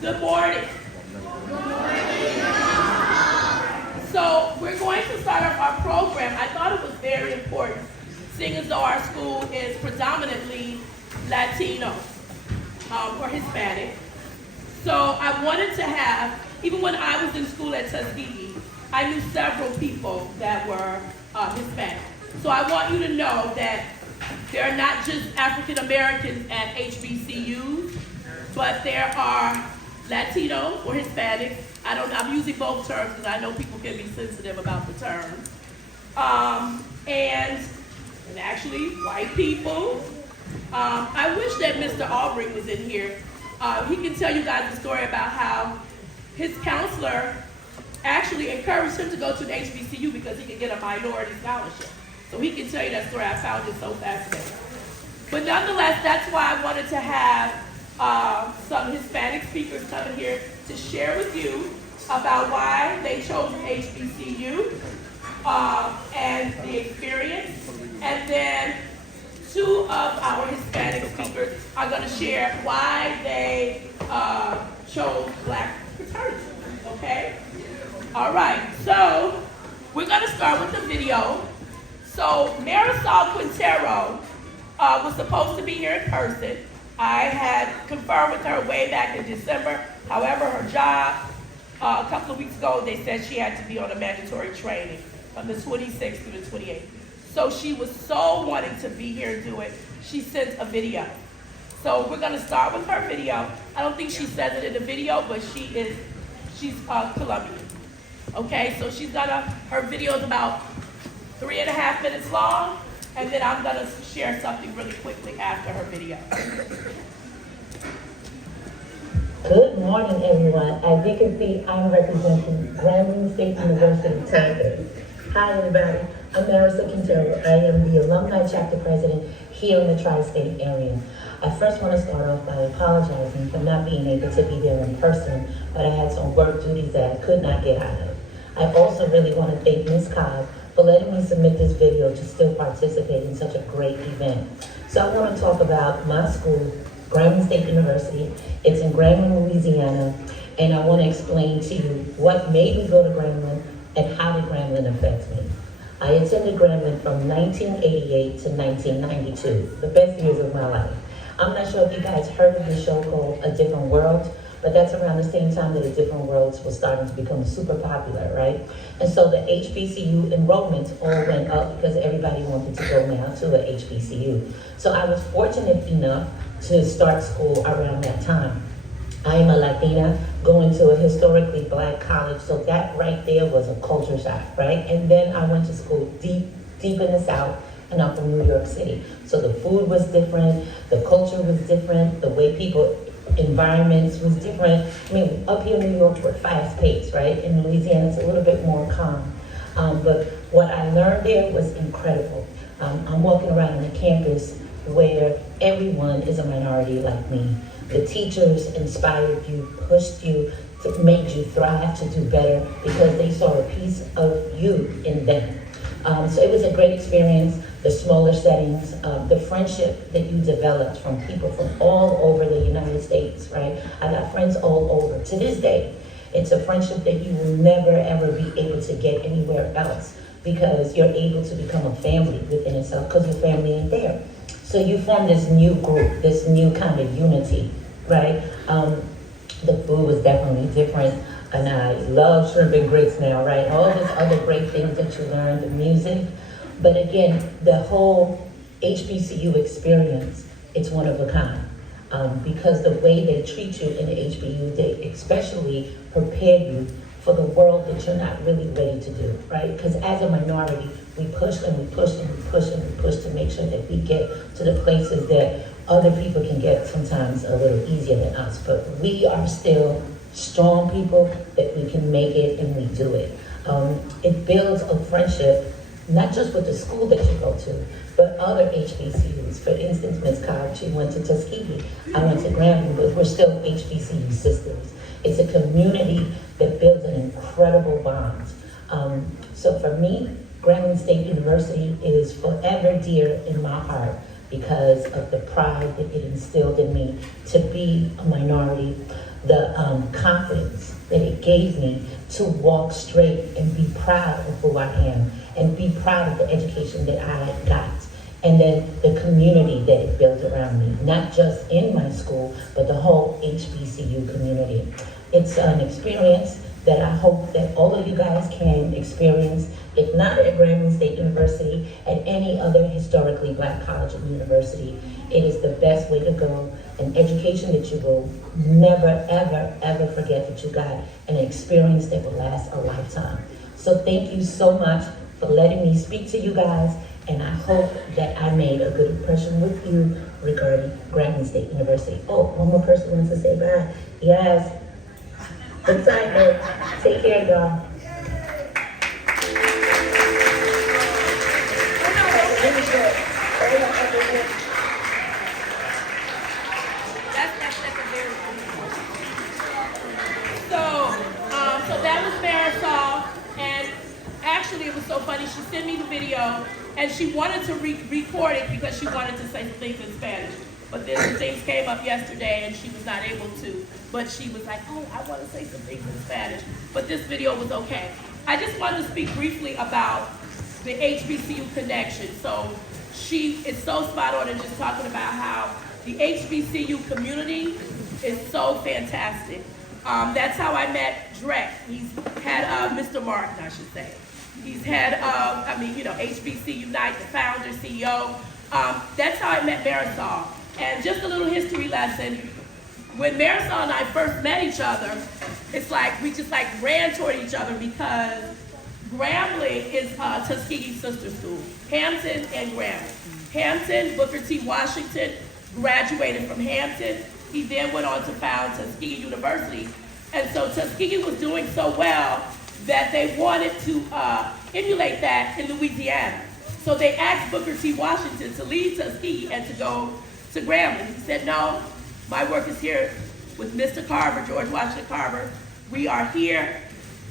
Good morning. So we're going to start off our program. I thought it was very important, seeing as though our school is predominantly Latino or Hispanic. So I wanted to have, even when I was in school at Tuskegee, I knew several people that were Hispanic. So I want you to know that there are not just African Americans at HBCUs, but there are Latino or Hispanics. I'm using both terms because I know people can be sensitive about the terms. And actually white people. I wish that Mr. Albrecht was in here. He can tell you guys the story about how his counselor actually encouraged him to go to an HBCU because he could get a minority scholarship. So he can tell you that story. I found it so fascinating. But nonetheless, that's why I wanted to have some Hispanic speakers coming here to share with you about why they chose HBCU and the experience. And then two of our Hispanic speakers are going to share why they chose Black fraternity. Okay? All right. So we're going to start with the video. So Marisol Quintero was supposed to be here in person. I had confirmed with her way back in December. However, her job, a couple of weeks ago, they said she had to be on a mandatory training from the 26th to the 28th. So she was so wanting to be here and do it, she sent a video. So we're gonna start with her video. I don't think she says it in the video, but she's Colombian. Okay, so her video is about 3.5 minutes long, and then I'm gonna share something really quickly after her video. Good morning, everyone. As you can see, I'm representing Grambling State University Tigers. Hi, everybody. I'm Marisol Quintero. I am the alumni chapter president here in the tri-state area. I first want to start off by apologizing for not being able to be there in person, but I had some work duties that I could not get out of. I also really want to thank Ms. Cobb for letting me submit this video to still participate in such a great event. So I want to talk about my school, Grambling State University. It's in Grambling, Louisiana, and I want to explain to you what made me go to Grambling and how did Grambling affect me. I attended Grambling from 1988 to 1992, the best years of my life. I'm not sure if you guys heard of the show called A Different World, but that's around the same time that A Different World was starting to become super popular, right? And so the HBCU enrollments all went up because everybody wanted to go now to a HBCU. So I was fortunate enough to start school around that time. I am a Latina going to a historically Black college, so that right there was a culture shock, right? And then I went to school deep in the South, and I'm from New York City. So the food was different, the culture was different, the way environments was different. I mean, up here in New York, we're fast-paced, right? In Louisiana, it's a little bit more calm. But what I learned there was incredible. I'm walking around on a campus where everyone is a minority like me. The teachers inspired you, pushed you, made you thrive to do better because they saw a piece of you in them. So it was a great experience, the smaller settings, the friendship that you developed from people from all over the United States, right? I got friends all over. To this day, it's a friendship that you will never ever be able to get anywhere else because you're able to become a family within itself because your family ain't there. So you form this new group, this new kind of unity, right? The food was definitely different, and I love shrimp and grits now, right? All these other great things that you learned, the music. But again, the whole HBCU experience, it's one of a kind. Because the way they treat you in the HBCU, they especially prepare you for the world that you're not really ready to do, right? Because as a minority, we push and we push and we push and we push to make sure that we get to the places that other people can get sometimes a little easier than us. But we are still strong people that we can make it and we do it. It builds a friendship, not just with the school that you go to, but other HBCUs. For instance, Ms. Cobb, she went to Tuskegee. I went to Grambling, but we're still HBCU sisters. It's a community that builds an incredible bond. So for me, Grambling State University is forever dear in my heart because of the pride that it instilled in me to be a minority, the confidence that it gave me to walk straight and be proud of who I am and be proud of the education that I got. And then the community that it built around me, not just in my school, but the whole HBCU community. It's an experience that I hope that all of you guys can experience, if not at Grambling State University, at any other historically Black college or university. It is the best way to go, an education that you will never, ever, ever forget that you got, an experience that will last a lifetime. So thank you so much for letting me speak to you guys, and I hope that I made a good impression with you regarding Grambling State University. Oh, one more person wants to say bye. Yes. Good side note. Take care, y'all. So that was Marisol, and actually it was so funny. She sent me the video, and she wanted to record it because she wanted to say some things in Spanish. But then some things came up yesterday, and she was not able to. But she was like, oh, I want to say some things in Spanish. But this video was okay. I just wanted to speak briefly about the HBCU connection. So she is so spot on in just talking about how the HBCU community is so fantastic. That's how I met Drek. He's had Mr. Martin, I should say. He's had, HBC Unite, the founder, CEO. That's how I met Marisol. And just a little history lesson. When Marisol and I first met each other, it's like we just ran toward each other because Grambling is Tuskegee's sister school. Hampton and Grambling. Hampton, Booker T. Washington, graduated from Hampton. He then went on to found Tuskegee University. And so Tuskegee was doing so well that they wanted to emulate that in Louisiana. So they asked Booker T. Washington to leave Tuskegee and to go to Grambling. He said, no, my work is here with Mr. Carver, George Washington Carver. We are here,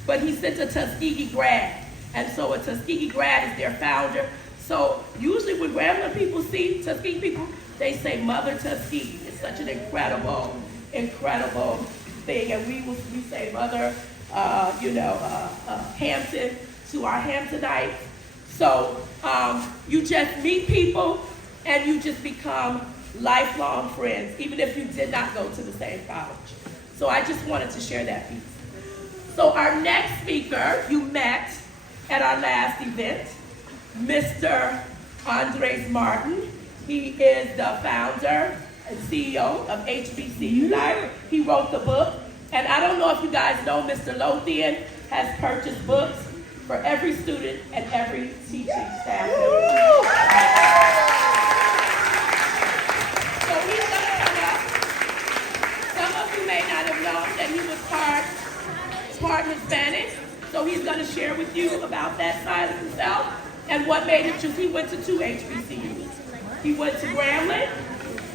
but he sent a Tuskegee grad. And so a Tuskegee grad is their founder. So usually when Grambling people see Tuskegee people, they say Mother Tuskegee. It's such an incredible, incredible thing. And we say Mother, Hampton to our Hamptonites. So you just meet people and you just become lifelong friends, even if you did not go to the same college. So I just wanted to share that piece. So our next speaker you met at our last event, Mr. Andres Martin. He is the founder and CEO of HBCU Unite. He wrote the book. And I don't know if you guys know, Mr. Lothian has purchased books for every student and every teaching staff member. So he's going to come up. Some of you may not have known that he was part Hispanic. So he's going to share with you about that side of himself and what made him choose. He went to 2 HBCUs. He went to Grambling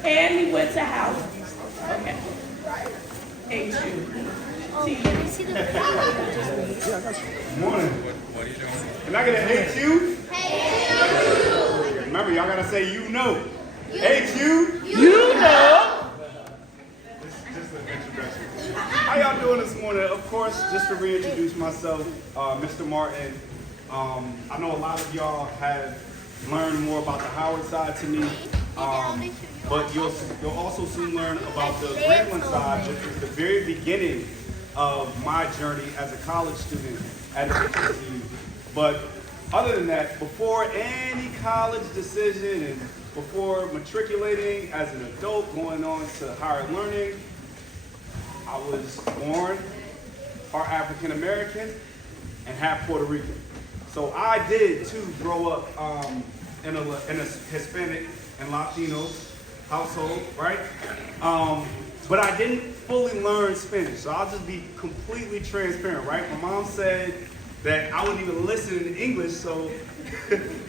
and he went to Howard. Okay. HU. Morning. Can I get an HU? Remember, y'all gotta say you know. HU? You know. Just an introduction. How y'all doing this morning? Of course, just to reintroduce myself, Mr. Martin. I know a lot of y'all have learned more about the Howard side to me. But you'll also soon learn about the Grambling side, which is the very beginning of my journey as a college student at HBCU. But other than that, before any college decision and before matriculating as an adult, going on to higher learning, I was born part African American and half Puerto Rican. So I did too grow up in a Hispanic and Latino household, right? But I didn't fully learn Spanish, so I'll just be completely transparent, right? My mom said that I wouldn't even listen in English, so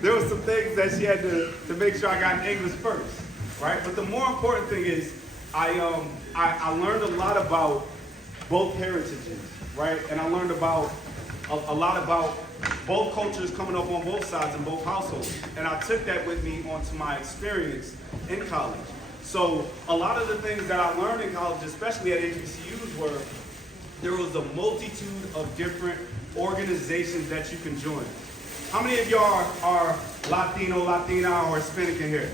there were some things that she had to make sure I got in English first, right? But the more important thing is I learned a lot about both heritages, right? And I learned about a lot about both cultures coming up on both sides in both households. And I took that with me onto my experience in college. So a lot of the things that I learned in college, especially at HBCUs, were there was a multitude of different organizations that you can join. How many of y'all are Latino, Latina, or Hispanic in here?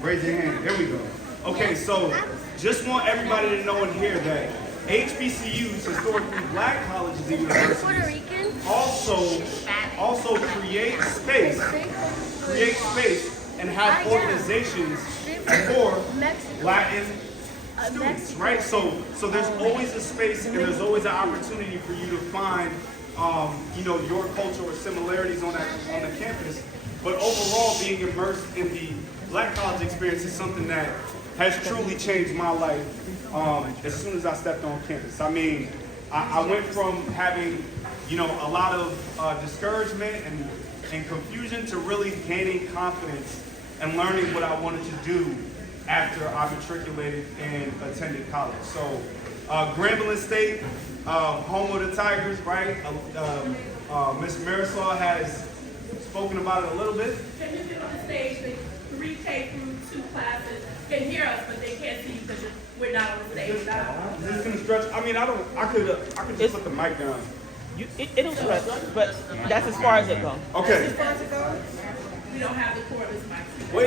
Raise your hand. There we go. Okay, so just want everybody to know in here that HBCUs, historically black colleges and universities, also create space and have organizations for Latin students, right? So there's always a space and there's always an opportunity for you to find, your cultural similarities on the campus. But overall, being immersed in the black college experience is something that has truly changed my life as soon as I stepped on campus. I mean, I went from having, a lot of discouragement and confusion to really gaining confidence and learning what I wanted to do after I matriculated and attended college. So, Grambling State, home of the Tigers, right? Ms. Marisol has spoken about it a little bit. Can you get on the stage? The 3K through 2 classes can hear us, but they can't see you because we're not on the stage. Is this gonna stretch? I mean, I could just put the mic down. It'll stretch, but that's as far as it goes. Okay. We don't have the cordless mics. Well,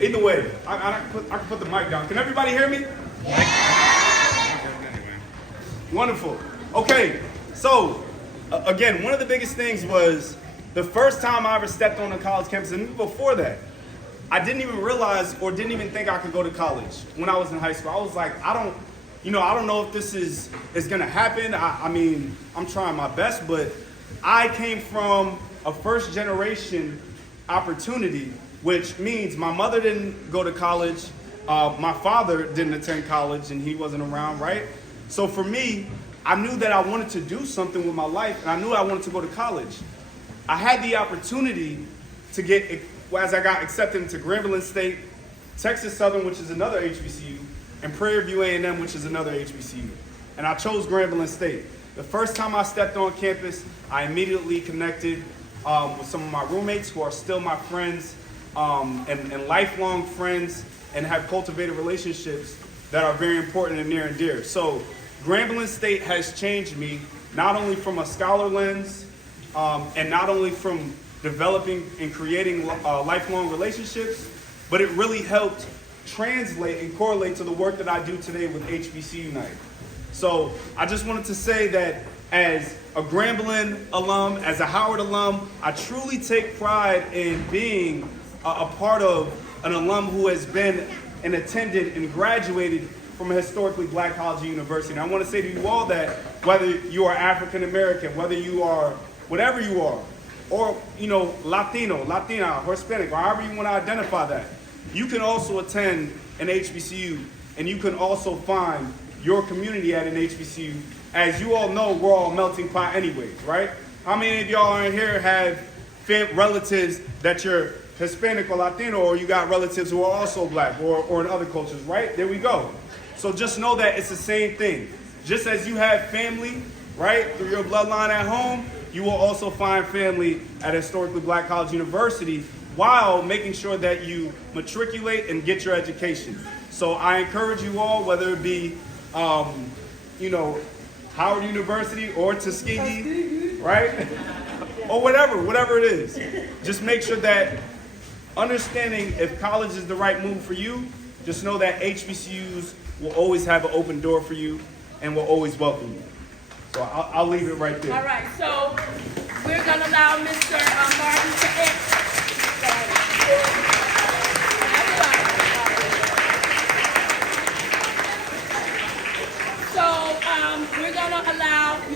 either way, I can put the mic down. Can everybody hear me? Wonderful. Okay, so again, one of the biggest things was the first time I ever stepped on a college campus, and even before that, I didn't even realize or didn't even think I could go to college when I was in high school. I was like, I don't know if this is gonna happen. I mean, I'm trying my best, but I came from a first generation opportunity, which means my mother didn't go to college, my father didn't attend college, and he wasn't around, right? So for me, I knew that I wanted to do something with my life, and I knew I wanted to go to college. I had the opportunity to get, as I got accepted into Grambling State, Texas Southern, which is another HBCU, and Prairie View A&M, which is another HBCU. And I chose Grambling State. The first time I stepped on campus, I immediately connected with some of my roommates who are still my friends and lifelong friends and have cultivated relationships that are very important and near and dear. So Grambling State has changed me, not only from a scholar lens and not only from developing and creating lifelong relationships, but it really helped translate and correlate to the work that I do today with HBCU Night. So I just wanted to say that as a Grambling alum, as a Howard alum, I truly take pride in being a part of an alum who has been and attended and graduated from a historically black college and university. And I want to say to you all that whether you are African American, whether you are whatever you are, or Latino, Latina, or Hispanic, or however you want to identify that, you can also attend an HBCU and you can also find your community at an HBCU. As you all know, we're all a melting pot anyways, right? How many of y'all in here have relatives that you're Hispanic or Latino, or you got relatives who are also black or in other cultures, right? There we go. So just know that it's the same thing. Just as you have family, right, through your bloodline at home, you will also find family at a historically black college university while making sure that you matriculate and get your education. So I encourage you all, whether it be, Howard University or Tuskegee, right? Or whatever it is. Just make sure that understanding if college is the right move for you, just know that HBCUs will always have an open door for you and will always welcome you. So I'll leave it right there. All right, so we're going to allow Mr. Martin to answer. So we're going to allow, we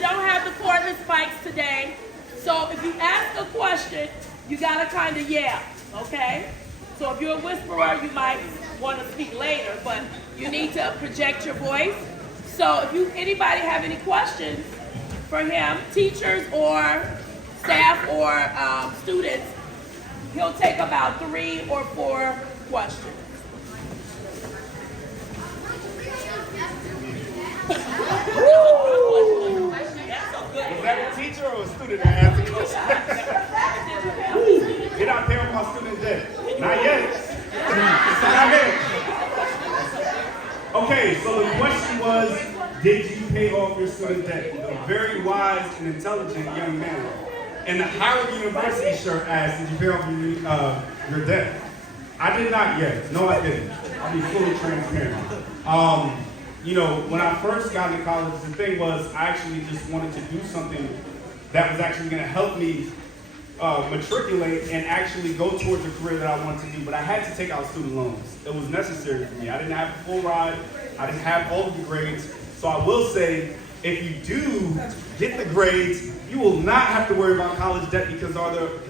don't have the cordless mics today. So if you ask a question, you got to kind of yell, okay? So if you're a whisperer, you might want to speak later, but you need to project your voice. So if anybody have any questions for him, teachers or staff or students, he'll take about 3 or 4 questions. Was that a teacher or a student that asked the question? Get out there with my students there. Not yet. Okay, so the question was, did you pay off your student debt? A very wise and intelligent young man. And the Howard University shirt asked, did you pay off your debt? I did not yet. No, I didn't. I'll be fully transparent. You know, when I first got into college, the thing was I actually just wanted to do something that was actually going to help me matriculate and actually go towards a career that I wanted to do. But I had to take out student loans. It was necessary for me. I didn't have a full ride. I didn't have all of the grades. So I will say, if you do get the grades, you will not have to worry about college debt because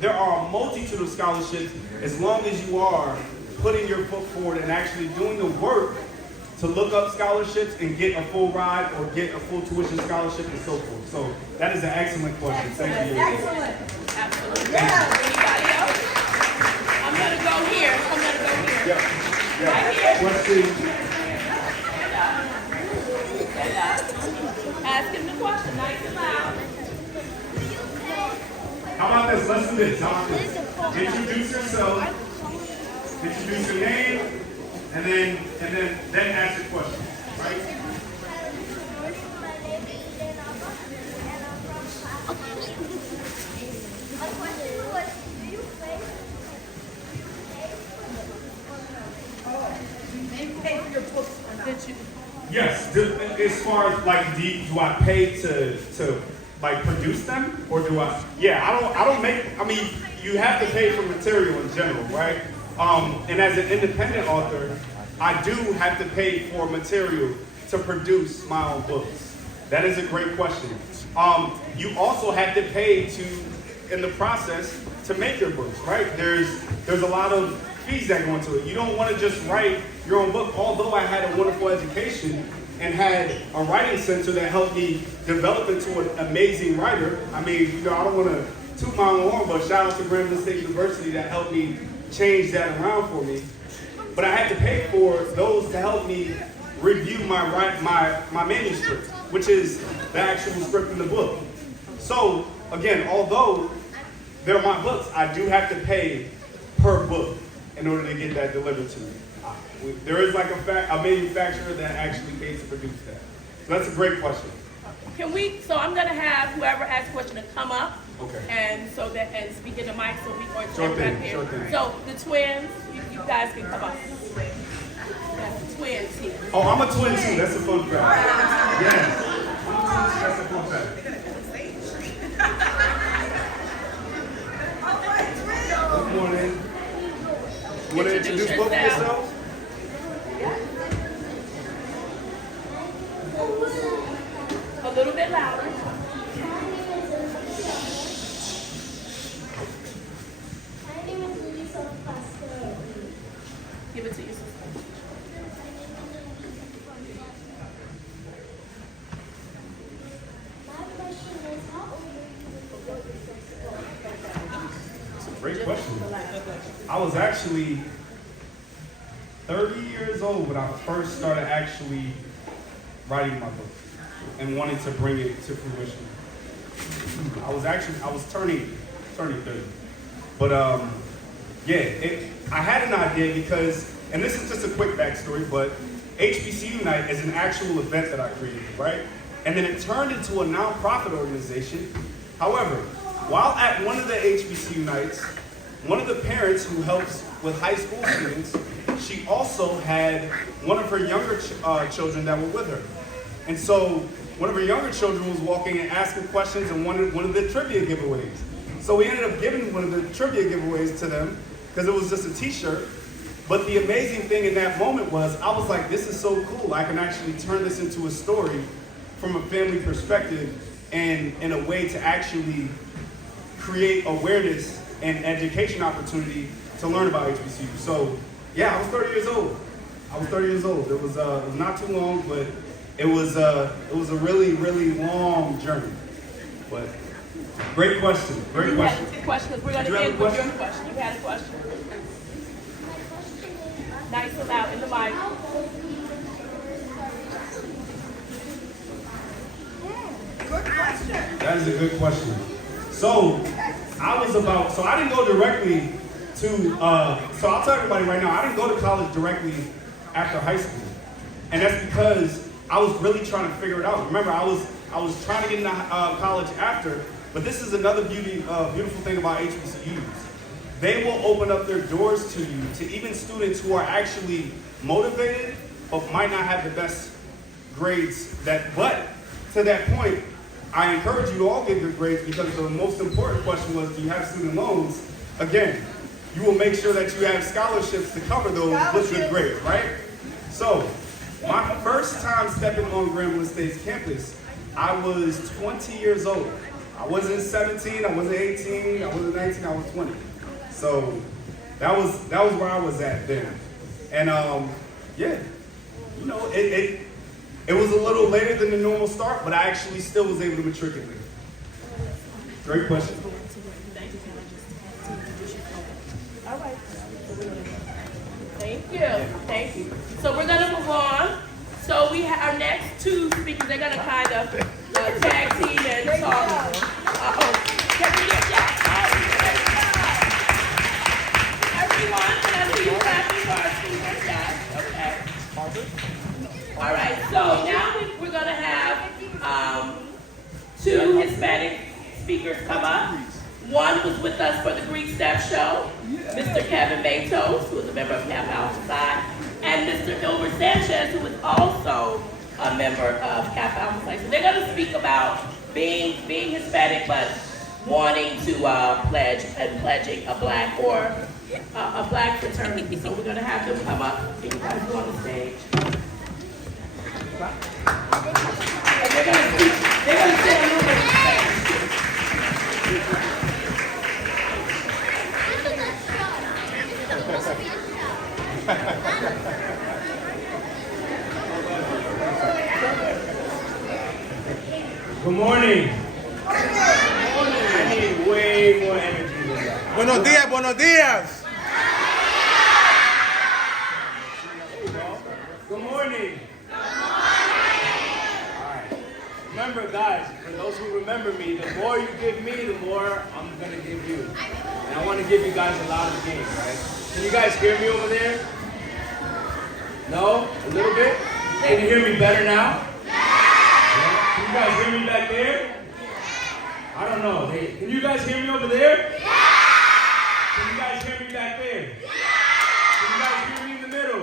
there are a multitude of scholarships as long as you are putting your foot forward and actually doing the work to look up scholarships and get a full ride or get a full tuition scholarship and so forth. So that is an excellent question. Thank you. Excellent. Absolutely. Yeah. Anybody else? I'm gonna go here. Yeah. Right here. Question. Ask him the question, nice and loud. How about this? Let's do this. How about this? Introduce yourself. Introduce your name, and then ask your question. Right? Yes. As far as like, do I pay to like produce them, or do I? Yeah, I don't make. I mean, you have to pay for material in general, right? And as an independent author, I do have to pay for material to produce my own books. That is a great question. You also have to pay in the process to make your books, right? There's a lot of fees that go into it. You don't want to just write your own book. Although I had a wonderful education and had a writing center that helped me develop into an amazing writer. I mean, I don't want to toot my own horn, but shout out to Grambling State University that helped me change that around for me. But I had to pay for those to help me review my manuscript, which is the actual script in the book. So again, although they're my books, I do have to pay per book in order to get that delivered to me. There is like a manufacturer that actually pays to produce that. So that's a great question. So I'm gonna have whoever asks a question to come up. Okay. And speak in the mic so we can Sure thing. So the twins, you guys can come up. That's the twins here. Oh, I'm a twin too. That's a fun fact. Yes. That's a fun fact. Good morning. You want to introduce both of yourselves? A little bit louder. Give it to your sister. That's a great question. I was actually 30 years old when I first started actually writing my book and wanting to bring it to fruition. I was turning 30. But I had an idea because, and this is just a quick backstory, but HBCU Night is an actual event that I created, right? And then it turned into a nonprofit organization. However, while at one of the HBCU Nights, one of the parents who helps with high school students, she also had one of her younger children that were with her. And so one of her younger children was walking and asking questions and wanted one of the trivia giveaways. So we ended up giving one of the trivia giveaways to them because it was just a t-shirt. But the amazing thing in that moment was, I was like, this is so cool. I can actually turn this into a story from a family perspective and in a way to actually create awareness and education opportunity to learn about HBCU. So yeah, I was 30 years old. It was not too long, but it was a really, really long journey. But great question. Great question. Question. We're going to end with your question. You had a question. Nice and loud in the mic. Good question. That is a good question. So I didn't go directly so I'll tell everybody right now, I didn't go to college directly after high school. And that's because I was really trying to figure it out. Remember, I was trying to get into college after, but this is another beautiful thing about HBCUs. They will open up their doors to you, to even students who are actually motivated, but might not have the best grades. But to that point, I encourage you to all get good grades, because the most important question was, do you have student loans? Again, you will make sure that you have scholarships to cover those with good grades, right? So, my first time stepping on Grambling State's campus, I was 20 years old. I wasn't 17, I wasn't 18, I wasn't 19, I was 20. So, that was where I was at then. And yeah, you know, it was a little later than the normal start, but I actually still was able to matriculate. Great question. All right. Thank you. Thank you. So we're going to move on. So we have our next two speakers. They're going to kind of tag team and talk. Can we get that? Everyone, can I see you clapping for our speakers? Yes. Okay. All right. So now we're going to have two Hispanic speakers come up. One was with us for the Greek Step Show, Mr. Kevin Matos, who is a member of Kappa Alpha Psi, and Mr. Hilbert Sanchez, who is also a member of Kappa Alpha Psi. So they're going to speak about being Hispanic, but wanting to pledge and pledging a black or a black fraternity. So we're going to have them come up and you guys go on the stage. And they're going to say a little bit of Spanish. Good morning. I need way more energy than that. Buenos días, buenos días. Good morning. Alright. Remember, guys, for those who remember me, the more you give me, the more I'm going to give you. And I want to give you guys a lot of games, right? Can you guys hear me over there? No? A little bit? Can you hear me better now? Yeah. Can you guys hear me back there? I don't know. Hey, can you guys hear me over there? Can you guys hear me back there? Can you guys hear me in the middle? There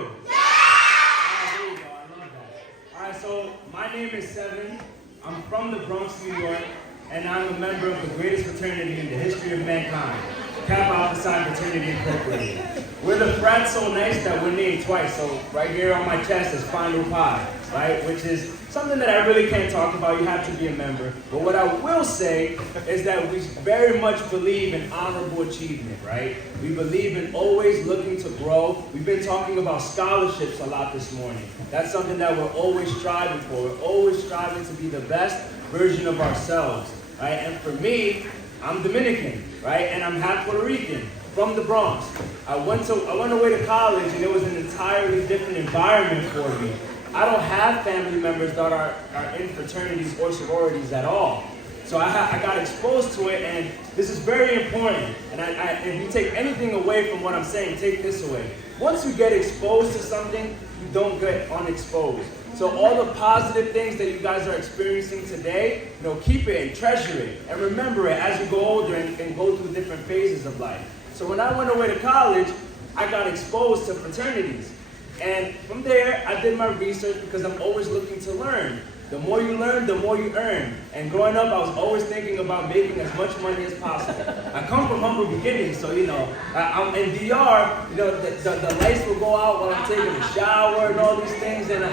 you go. I love that. All right, so my name is Seven. I'm from the Bronx, New York, and I'm a member of the greatest fraternity in the history of mankind, Kappa Alpha Psi Fraternity Incorporated. We're the frat so nice that we're named twice. So right here on my chest is Final Pi, right? Which is something that I really can't talk about. You have to be a member. But what I will say is that we very much believe in honorable achievement, right? We believe in always looking to grow. We've been talking about scholarships a lot this morning. That's something that we're always striving for. We're always striving to be the best version of ourselves, right? And for me, I'm Dominican, right? And I'm half Puerto Rican, from the Bronx. I went away to college, and it was an entirely different environment for me. I don't have family members that are in fraternities or sororities at all. So I got exposed to it, and this is very important. And if you take anything away from what I'm saying, take this away. Once you get exposed to something, you don't get unexposed. So all the positive things that you guys are experiencing today, keep it and treasure it. And remember it as you go older and go through different phases of life. So when I went away to college, I got exposed to fraternities. And from there, I did my research because I'm always looking to learn. The more you learn, the more you earn. And growing up, I was always thinking about making as much money as possible. I come from humble beginnings, so I'm in DR, the lights will go out while I'm taking a shower and all these things. And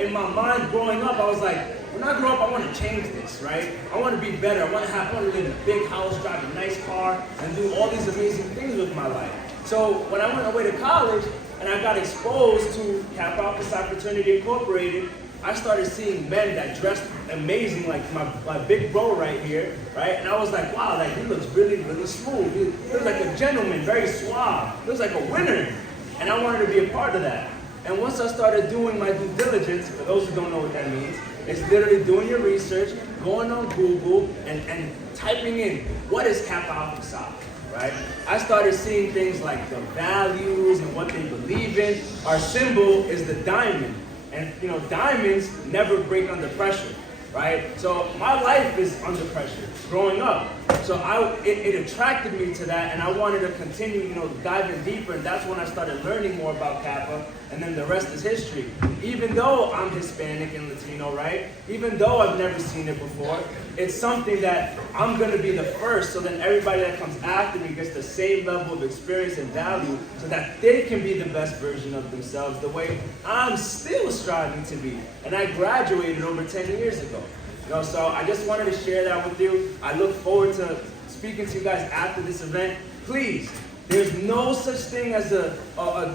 in my mind, growing up, I was like, when I grow up, I want to change this, right? I want to be better. I want to live in a big house, drive a nice car, and do all these amazing things with my life. So when I went away to college and I got exposed to Kappa Alpha Psi Fraternity Incorporated, I started seeing men that dressed amazing, like my big bro right here, right? And I was like, wow, he looks really, really smooth. He looks like a gentleman, very suave. He looks like a winner. And I wanted to be a part of that. And once I started doing my due diligence, for those who don't know what that means, it's literally doing your research, going on Google, and typing in, what is Kappa Alpha Psi, right? I started seeing things like the values and what they believe in. Our symbol is the diamond. And you know, diamonds never break under pressure, right? So my life is under pressure growing up. So it attracted me to that, and I wanted to continue, you know, diving deeper, and that's when I started learning more about Kappa, and then the rest is history. Even though I'm Hispanic and Latino, right? Even though I've never seen it before, it's something that I'm gonna be the first, so then everybody that comes after me gets the same level of experience and value, so that they can be the best version of themselves, the way I'm still striving to be. And I graduated over 10 years ago. You know, so I just wanted to share that with you. I look forward to speaking to you guys after this event. Please, there's no such thing as a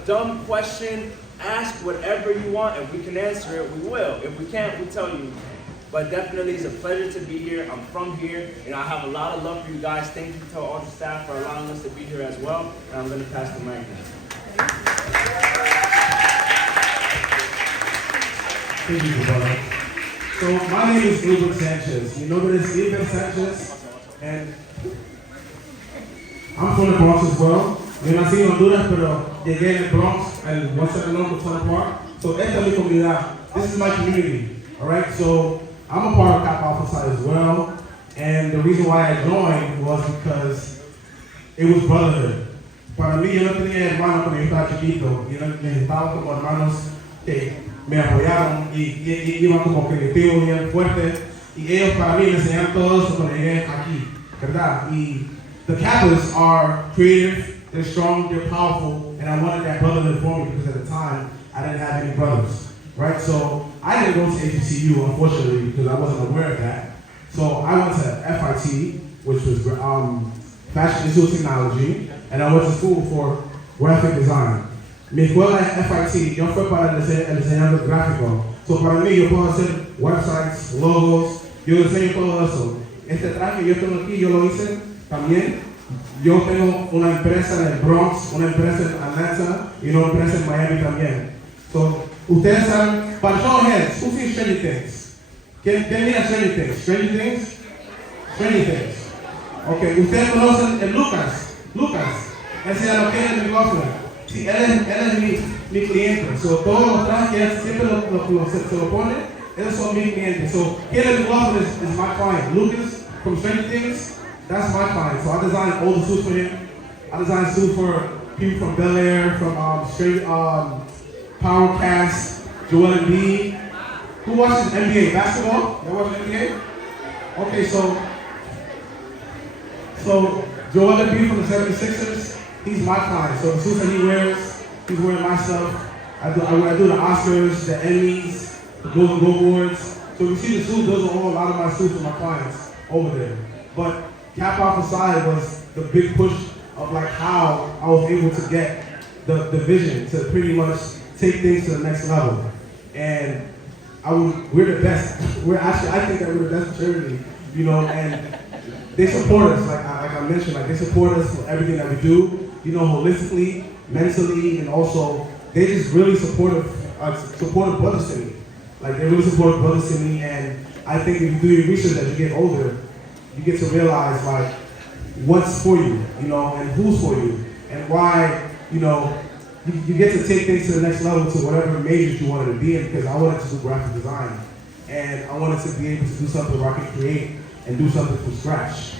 dumb question. Ask whatever you want. If we can answer it, we will. If we can't, we tell you we can't. But definitely, it's a pleasure to be here. I'm from here, and I have a lot of love for you guys. Thank you to all the staff for allowing us to be here as well. And I'm going to pass the mic now. Thank you, brother. So my name is Gilbert Sanchez. You know this, Gilbert Sanchez, and I'm from the Bronx as well. Yo nací en Honduras, pero llegué en el Bronx, and one second long before Park. So esta es mi comunidad. This is my community. All right. So I'm a part of Kappa Alpha Psi as well, and the reason why I joined was because it was brotherhood. Para mí, yo no tenía hermanos cuando yo estaba chiquito. Yo necesitaba como hermanos que me apoyaron y iban como colectivos bien fuertes, y ellos para mí me enseñaron todo eso cuando llegué aquí, ¿verdad? Y the Kappas are creative, they're strong, they're powerful, and I wanted that brotherhood for me because at the time I didn't have any brothers, right? So I didn't go to HBCU, unfortunately, because I wasn't aware of that. So I went to FIT, which was Fashion Institute of Technology, and I went to school for graphic design. Mi escuela es FIT, yo fui para el diseñador gráfico. So para mí, yo puedo hacer websites, logos, yo diseño todo eso. Este traje que yo tengo aquí, yo lo hice también. Yo tengo una empresa en el Bronx, una empresa en Atlanta y una empresa en Miami también. So, ustedes saben, para show heads, who's seen Stranger Things? ¿Quién mira Stranger Things? Stranger Things? Stranger Things. Ok, ustedes conocen el Lucas. Él se llama Kenneth McLaughlin. Sí, él es mi cliente. So, todos los trajes que él siempre se lo pone, esos son mis clientes. So, Kenneth McLaughlin is my client. Lucas from Stranger Things, that's my client. So I designed all the suits for him. I designed suits for people from Bel Air, from Powercast, Joel Embiid. Who watches NBA basketball? You watch NBA? Okay, so Joel Embiid from the 76ers. He's my client, so the suits that he wears, he's wearing my stuff. I do the Oscars, the Emmys, the Golden Globe Awards. So you see the suits, those are all a lot of my suits for my clients over there. But Kappa Alpha Psi was the big push of like how I was able to get the vision to pretty much take things to the next level. And we're the best. I think that we're the best fraternity, you know, and they support us, like I mentioned, like they support us for everything that we do. You know, holistically, mentally, and also they just really supportive brothers to me. Like they really supportive brothers to me, and I think if you do your research as you get older, you get to realize like what's for you, you know, and who's for you, and why, you know, you get to take things to the next level to whatever majors you wanted to be in. Because I wanted to do graphic design, and I wanted to be able to do something where I could create and do something from scratch.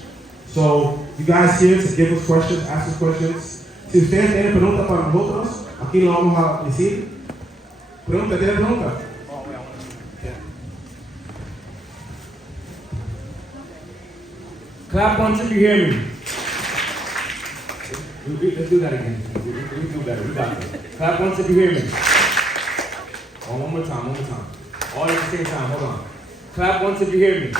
So, you guys here to give us questions, ask us questions. Si ustedes tienen preguntas para nosotros, aquí lo vamos a decir. ¿Tienen pregunta? Clap once if you hear me. Let's do that again. We do better. We got this. Clap once if you hear me. Oh, one more time. All at the same time. Hold on. Clap once if you hear me.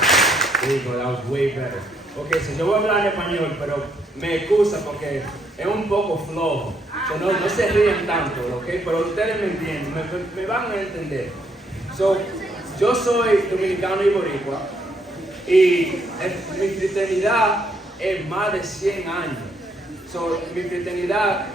There you go. That was way better. Ok, so yo voy a hablar en español, pero me excusa porque es un poco flojo. So no se ríen tanto, ok, pero ustedes me entienden, me van a entender. So, yo soy dominicano y boricua, y mi fraternidad es más de 100 años. So, mi fraternidad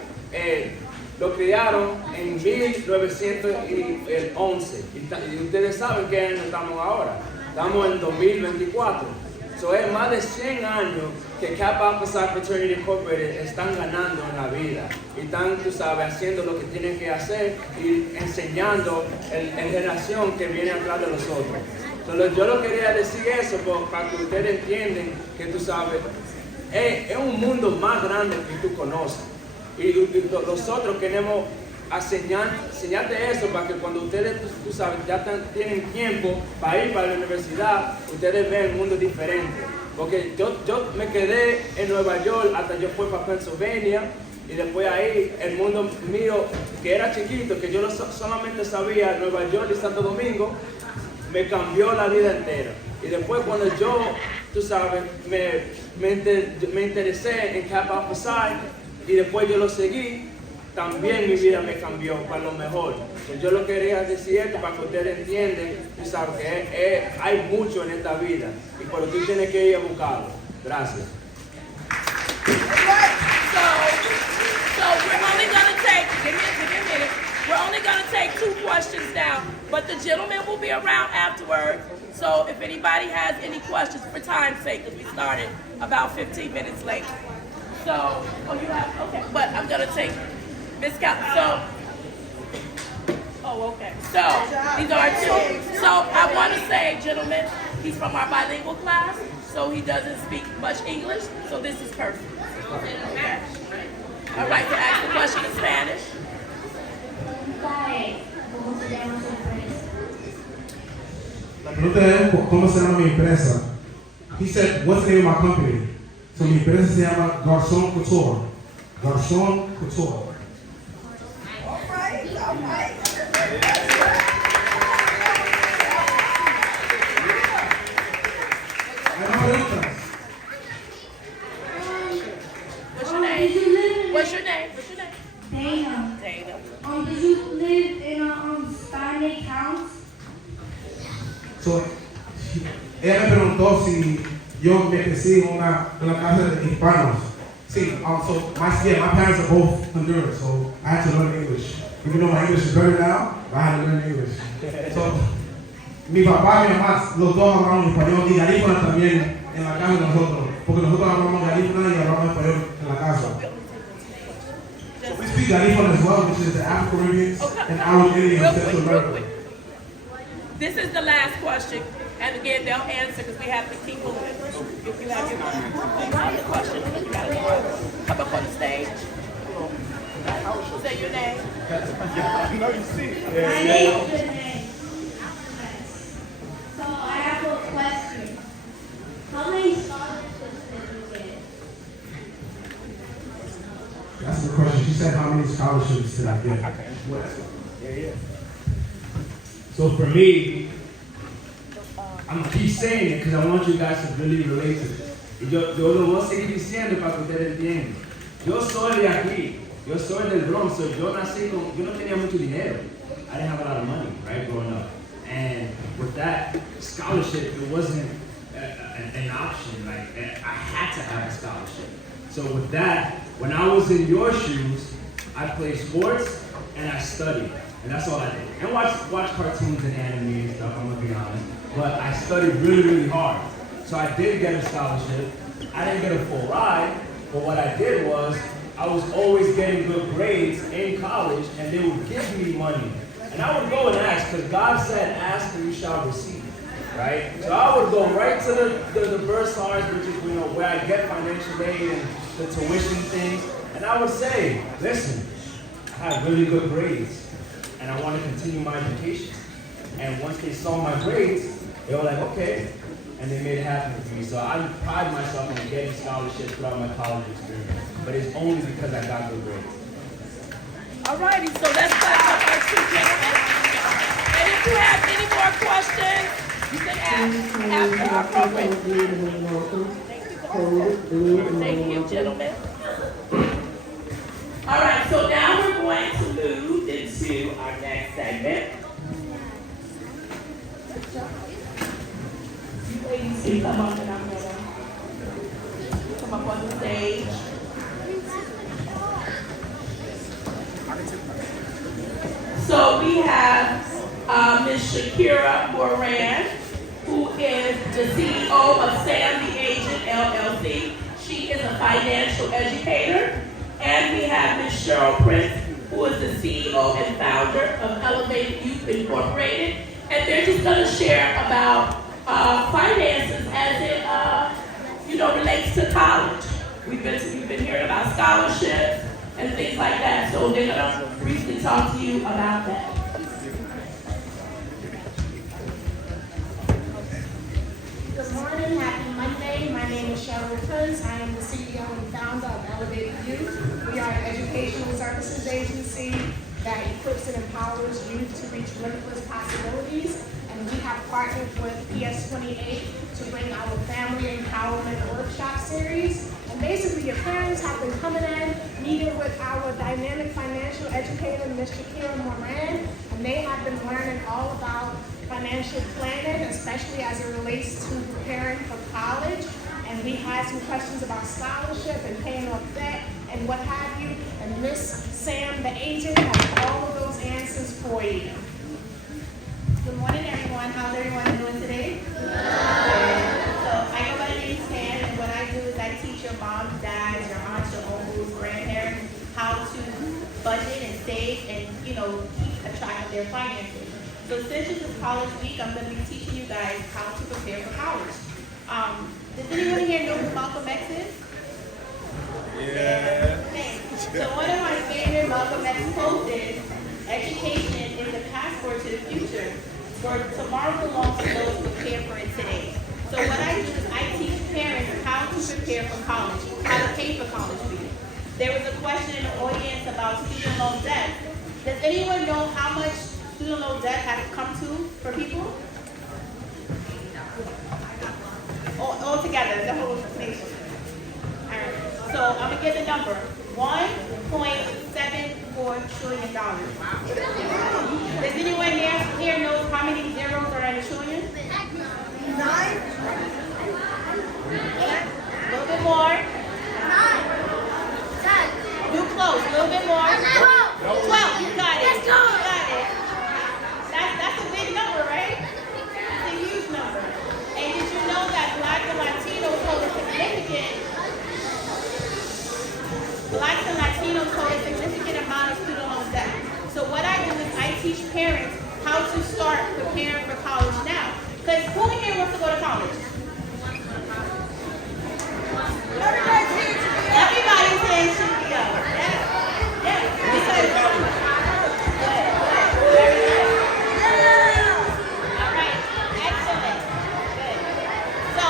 lo crearon en 1911, y ustedes saben qué año estamos ahora. Estamos en 2024. So, es más de 100 años que Kappa Alpha Psi Fraternity Incorporated están ganando en la vida y están, tú sabes, haciendo lo que tienen que hacer y enseñando en generación que viene atrás de nosotros. Entonces, yo lo quería decir eso para que ustedes entiendan que, tú sabes, es un mundo más grande que tú conoces. Y nosotros queremos enseñarte eso para que cuando ustedes, tú sabes, ya tienen tiempo para ir para la universidad, ustedes ven el mundo diferente. Porque yo me quedé en Nueva York hasta yo fui para Pennsylvania y después ahí el mundo mío, que era chiquito, que yo solamente sabía Nueva York y Santo Domingo, me cambió la vida entera. Y después cuando yo, tú sabes, me interesé en Kappa Alpha Psi y después yo lo seguí, también mi vida me cambió para lo mejor. Entonces, yo lo quería decir esto para que ustedes entiendan, tú sabes, que hay mucho en esta vida, pero tú tienes que ir a buscarlo. Gracias. So we're only gonna take, give me a minute. We're only gonna take 2 questions now, but the gentleman will be around afterwards. So if anybody has any questions for time's sake, because we started about 15 minutes late. So, you have, okay, but I'm gonna take Miss Cal, okay. So, these are 2. So, I want to say, gentlemen, he's from our bilingual class, so he doesn't speak much English, so this is perfect. Okay. All right, to ask the question in Spanish. La pregunta es, ¿cómo se llama mi empresa? He said, what's the name of my company? So mi empresa se llama Garçon Couture. Garçon Couture. All right. What's your name? Dana. Dana. Did you live in a Spanish house? So, ella me preguntó si yo me crecí en una casa de hispanos. Sí, so my parents are both Honduran, so I had to learn English. Even though my English is better now, I had to learn English. So, mi papá y mi mamá, los dos hablamos español y garífuna también en la casa de nosotros, porque nosotros hablamos garífuna y hablamos español en la casa. So we speak garífuna as well, which is the Afro-Caribbean and Afro-Indian of Central America. This is the last question, and again, they'll answer because we have to keep moving. If you have your question, you gotta come up on the stage. Say your name. I know you see. My name is Renee. So I have a question. How many scholarships did you get? That's the question. She said, how many scholarships did I get? Yeah. So for me, I'm gonna keep saying it because I want you guys to really relate to this. Y yo lo voy a seguir diciendo para que ustedes entiendan. Yo soy de aquí. Yo soy del Bronx. So yo no tenía mucho dinero. I didn't have a lot of money, right, growing up. And with that scholarship, it wasn't an option. Like, I had to have a scholarship. So with that, when I was in your shoes, I played sports and I studied. And that's all I did. And watch cartoons and anime and stuff, I'm gonna be honest. But I studied really, really hard. So I did get a scholarship. I didn't get a full ride, but what I did was, I was always getting good grades in college, and they would give me money. And I would go and ask, because God said, ask and you shall receive, right? So I would go right to the bursars, which is, where I get financial aid and the tuition things, and I would say, listen, I have really good grades, and I want to continue my education. And once they saw my grades, they were like, okay, and they made it happen for me. So I pride myself on getting scholarships throughout my college experience, but it's only because I got good grades. All righty, so let's clap up our 2 gentlemen. And if you have any more questions, you can ask after our program. Thank you, gentlemen. All right, so now we're going to move into our next segment. You ladies can come up and I'm gonna come up on the stage. So we have Ms. Shakira Moran, who is the CEO of Sam the Agent LLC. She a financial educator. And we have Ms. Cheryl Prince, who is the CEO and founder of Elevate Youth Incorporated. And they're just going to share about finances as it relates to college. We've been hearing about scholarships and things like that. So they're going to briefly talk to you about that. Good morning, happy Monday. My name is Cheryl Prince. I am the CEO and founder of Elevate Youth. We are an educational services agency that equips and empowers youth to reach limitless possibilities. And we have partnered with PS28 to bring our family empowerment workshop series. And basically, your parents have been coming in, meeting with our dynamic financial educator, Mr. Kira Moran, and they have been learning all about financial planning, especially as it relates to preparing for college. And we had some questions about scholarship and paying off debt and what have you. And Miss Sam, the agent, has all of those answers for you. Good morning, everyone. How's everyone doing today? So I go by the name Sam, and what I do is I teach your moms, dads, your aunts, your uncles, grandparents how to budget and save and keep a track of their finances. So since this is college week, I'm going to be teaching you guys how to prepare for college. Does anyone here know who Malcolm X is? Yeah. Okay. So one of my favorite Malcolm X quotes is, education is a passport to the future, for tomorrow belongs to those who prepare for it today. So what I do is I teach parents how to prepare for college, how to pay for college fees. There was a question in the audience about student loan debt. Does anyone know how much student loan debt has come to for people? All together, the whole nation. All right. So I'm gonna give the number: $1.74 trillion. Does anyone here know how many zeros are in a trillion? 9. A little bit more. 9. 10. You're close. A little bit more. 12. 12. You got it. Let's go. You got it. That's a big number, right? It's a huge number. And did you know that Black and Latinos hold a significant amount of student loan debt? So what I do is I teach parents how to start preparing for college now. Because who here wants to go to college? Everybody says should be up. Yeah. Because, very good. All right. Excellent. Good. So,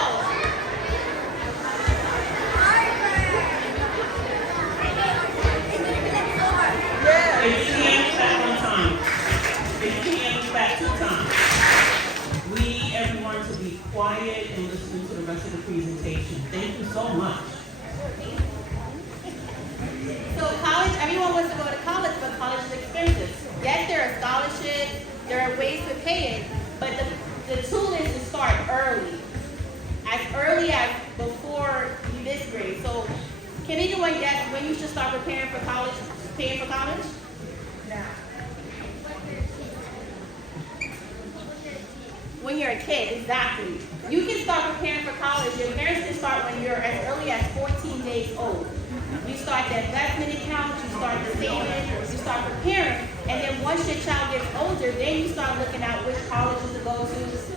If you can't clap one time, if you can't clap 2 times, we need everyone to be quiet and listen to the rest of the presentation. Thank you so much. So college, everyone wants to go to college, but college is expensive. Yes, there are scholarships, there are ways to pay it, but the tool is to start early as before you this grade. So can anyone guess when you should start preparing for college, paying for college? Now. When you're a kid, exactly. You can start preparing for college. Your parents can start when you're as early as 14 days old. You start the investment account, you start the savings, you start preparing, and then once your child gets older, then you start looking at which colleges to go to,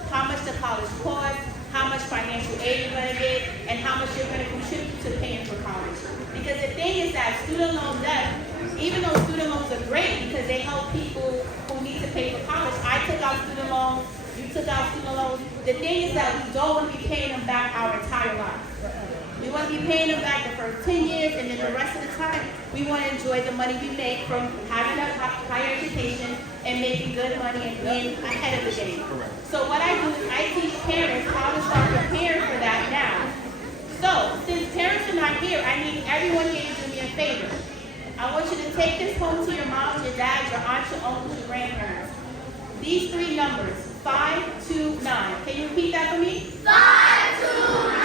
how much the college costs, how much financial aid you're going to get, and how much you're going to contribute to paying for college. Because the thing is that student loan debt, even though student loans are great because they help people who need to pay for college, I took out student loans, you took out student loans. The thing is that we don't want to be paying them back our entire life. We want to be paying them back the first 10 years, and then the rest of the time, we want to enjoy the money we make from having a higher education and making good money and being ahead of the game. So what I do is I teach parents how to start preparing for that now. So, since parents are not here, I need everyone here to do me a favor. I want you to take this home to your moms, your dads, your aunts, your uncles, your grandparents. These 3 numbers, 5, 2, 9. Can you repeat that for me? 5, 2, 9.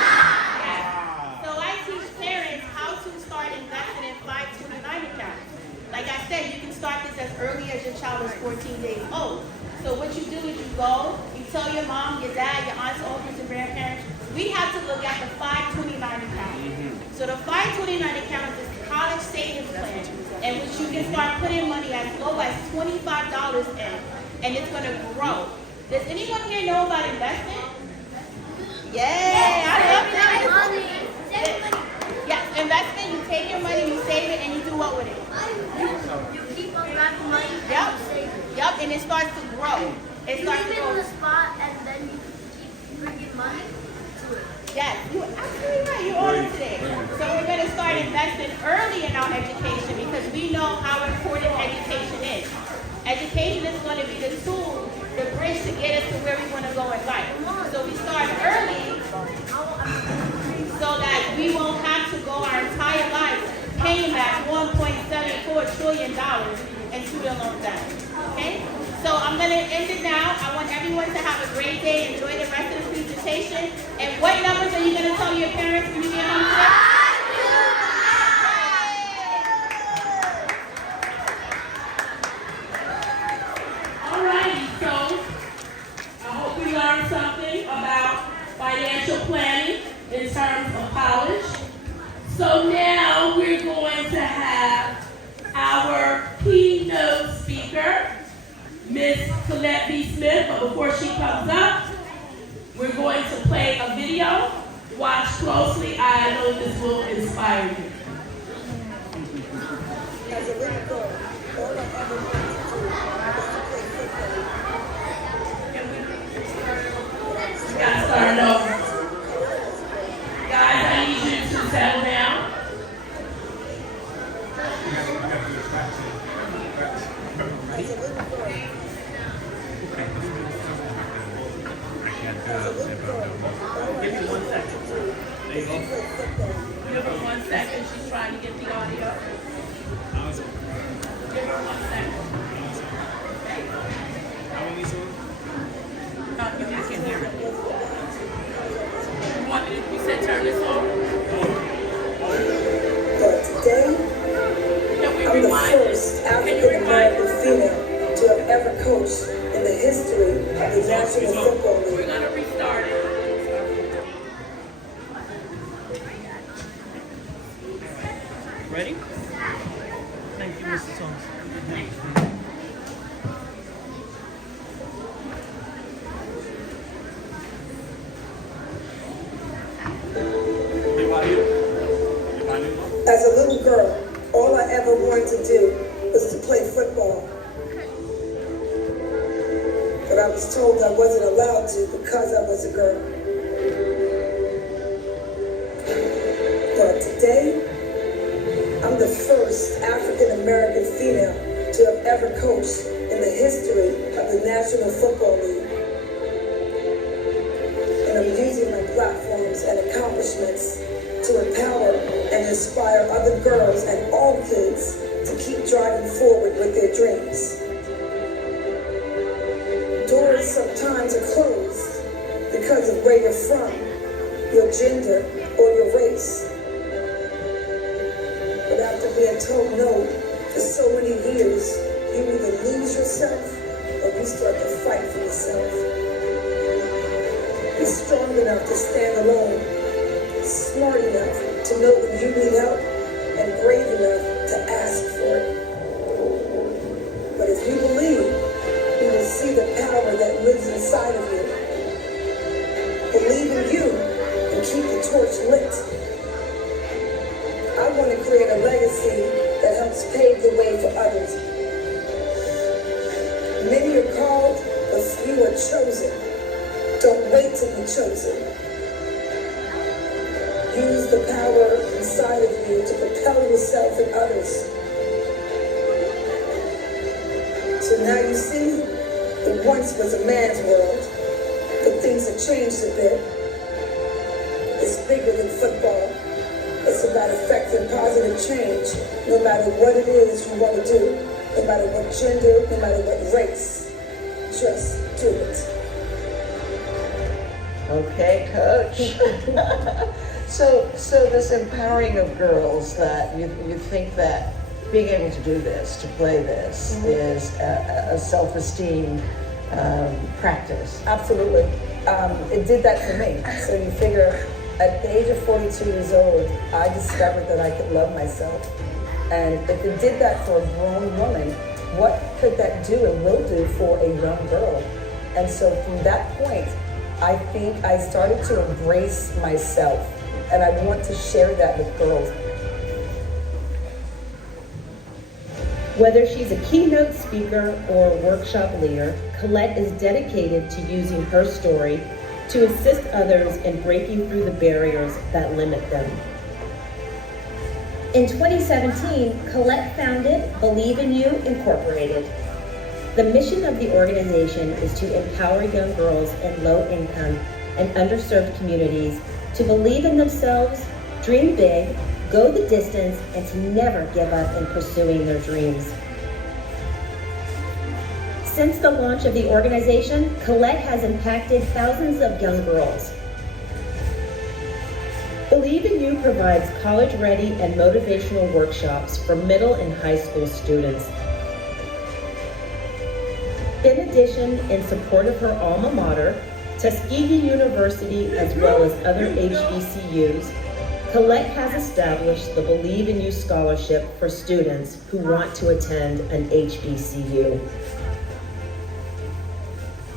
So I teach parents how to start investing in 529 accounts. Like I said, you can start this as early as your child is 14 days old. So what you do is you go, you tell your mom, your dad, your aunts, uncles, and grandparents, we have to look at the 529 account. So the 529 account is this college savings plan, in which you can start putting money as low as $25 in, and it's gonna grow. Does anyone here know about investment? Yay, I love that. Yes, investment, you take your money, you save it, and you do what with it? You keep on wrapping money and Yep. you save it. Yep, and it starts to grow. It You starts leave to it in grow. the spot and then you keep bringing money to it. Yes, you're absolutely right. You're on it today. So we're going to start investing early in our education because we know how important education is. Education is going to be the tool, the bridge to get us to where we want to go in life. So we start early so that we won't have to go our entire lives paying back $1.74 trillion in student loan debt. Okay? So I'm going to end it now. I want everyone to have a great day. Enjoy the rest of the presentation. And what numbers are you going to tell your parents when you get home today? Alrighty, so I hope we learned something about financial planning in terms of college. So now we're going to have our keynote speaker, Miss Colette B. Smith, but before she comes up, we're going to play a video. Watch closely. I know this will inspire you. As a little girl, all I ever wanted to do was to play football. Got started over. Guys, I need you to settle down. As a little girl, Give me 1 second. There you go. Give her 1 second. She's trying to get the audio. Give her 1 second. No, you just can't hear it. You said turn this on. but today, Can we I'm the rewind first it? Can you African rewind American it? female to have ever coached in the history of the National Football We're League. gonna restart it. Ready? Thank you, Mr. Thomas. As a little girl, all I ever wanted to do was to play football. But I was told I wasn't allowed to because I was a girl. But today, I'm the first African American female to have ever coached in the history of the National Football League. And I'm using my platforms and accomplishments to empower and inspire other girls and all kids to keep driving forward with their dreams. Doors sometimes are closed because of where you're from, your gender, or your race. But after being told no for so many years, you either lose yourself or you start to fight for yourself. Be strong enough to stand alone, smart enough to know when you need help, and brave enough to ask for it. But if you believe, you will see the power that lives inside of you. Believe in you and keep the torch lit. I want to create a legacy that helps pave the way for others. Many are called, but few are chosen. Don't wait to be chosen. Use the power inside of you to propel yourself and others. So now you see, it once was a man's world, but things have changed a bit. It's bigger than football. It's about affecting positive change, no matter what it is you want to do, no matter what gender, no matter what race. Just do it. Okay, Coach. So this empowering of girls, that you think that being able to do this, to play this, is a self-esteem practice. Absolutely. It did that for me. So you figure At the age of 42 years old, I discovered that I could love myself. And if it did that for a grown woman, what could that do and will do for a young girl? And so from that point, I think I started to embrace myself. And I want to share that with girls. Whether she's a keynote speaker or a workshop leader, Colette is dedicated to using her story to assist others in breaking through the barriers that limit them. In 2017, Colette founded Believe in You Incorporated. The mission of the organization is to empower young girls in low-income and underserved communities to believe in themselves, dream big, go the distance, and to never give up in pursuing their dreams. Since the launch of the organization, Colette has impacted thousands of young girls. Believe in You provides college-ready and motivational workshops for middle and high school students. In addition, in support of her alma mater, Tuskegee University, as well as other HBCUs, Colette has established the Believe in You Scholarship for students who want to attend an HBCU.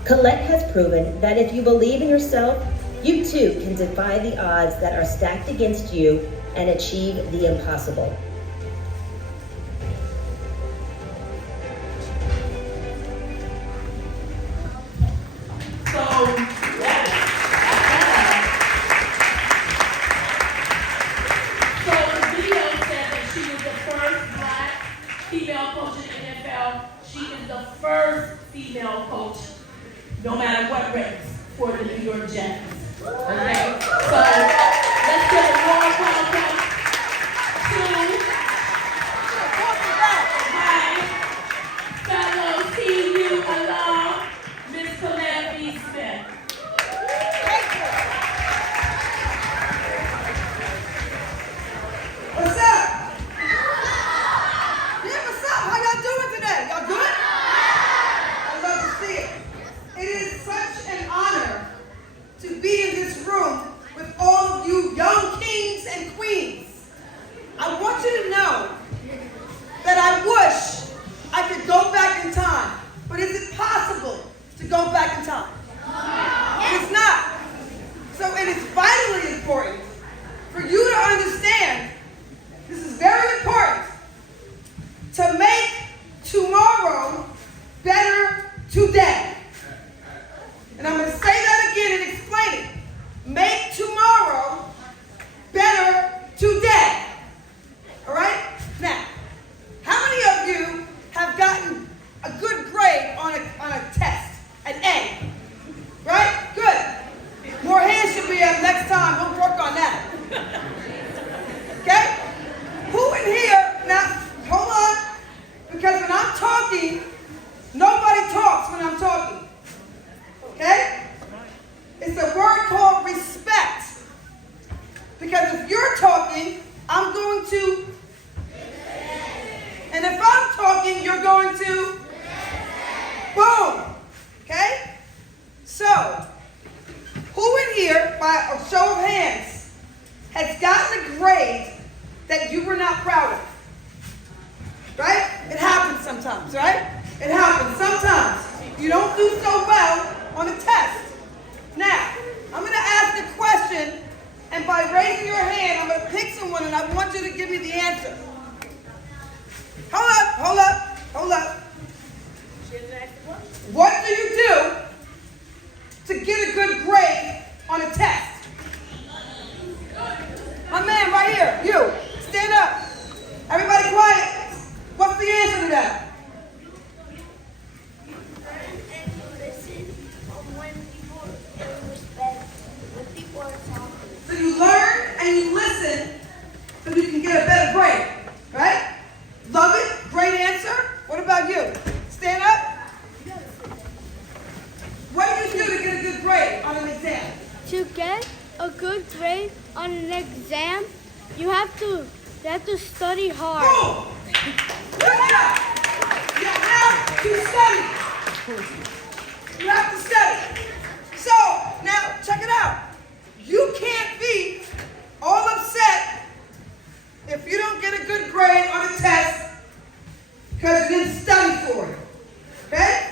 Colette has proven that if you believe in yourself, you too can defy the odds that are stacked against you and achieve the impossible. Female coach in the NFL. She is the first female coach, no matter what race, for the New York Jets. Okay? So let's give a roll call to my fellow TU alum, Miss Colette B. Smith. What's up? How y'all doing today? Y'all good? I love to see it. It is such an honor to be in this room with all of you young kings and queens. I want you to know that I wish I could go back in time. But is it possible to go back in time? It is not. So it is vitally important for you to understand, this is very important, to make tomorrow better today. And I'm going to say that again and explain it. Make tomorrow better today. All right? Now, how many of you have gotten a good grade on a test, an A? Right? Good. More hands should be up next time. We'll work on that. Okay? Who in here, now, hold on. Because when I'm talking, nobody talks when I'm talking. Okay? It's a word called respect. Because if you're talking, I'm going to. And if I'm talking, you're going to. Boom. Okay? So, who in here, by a show of hands, has gotten a grade that you were not proud of? Right? It happens sometimes, right? It happens sometimes. You don't do so well on a test. Now, I'm going to ask a question, and by raising your hand, I'm going to pick someone, and I want you to give me the answer. Hold up. What do you do to get a good grade on a test? My man right here, you, stand up. Everybody quiet. What's the answer to that? So you learn and you listen so you can get a better grade, right? Love it. Great answer. What about you? Stand up. What do you do to get a good grade on an exam? To get a good grade on an exam, you have to study hard. Boom. Good job. You have to study. You have to study. So, now, check it out. You can't be if you don't get a good grade on a test because you didn't study for it, okay?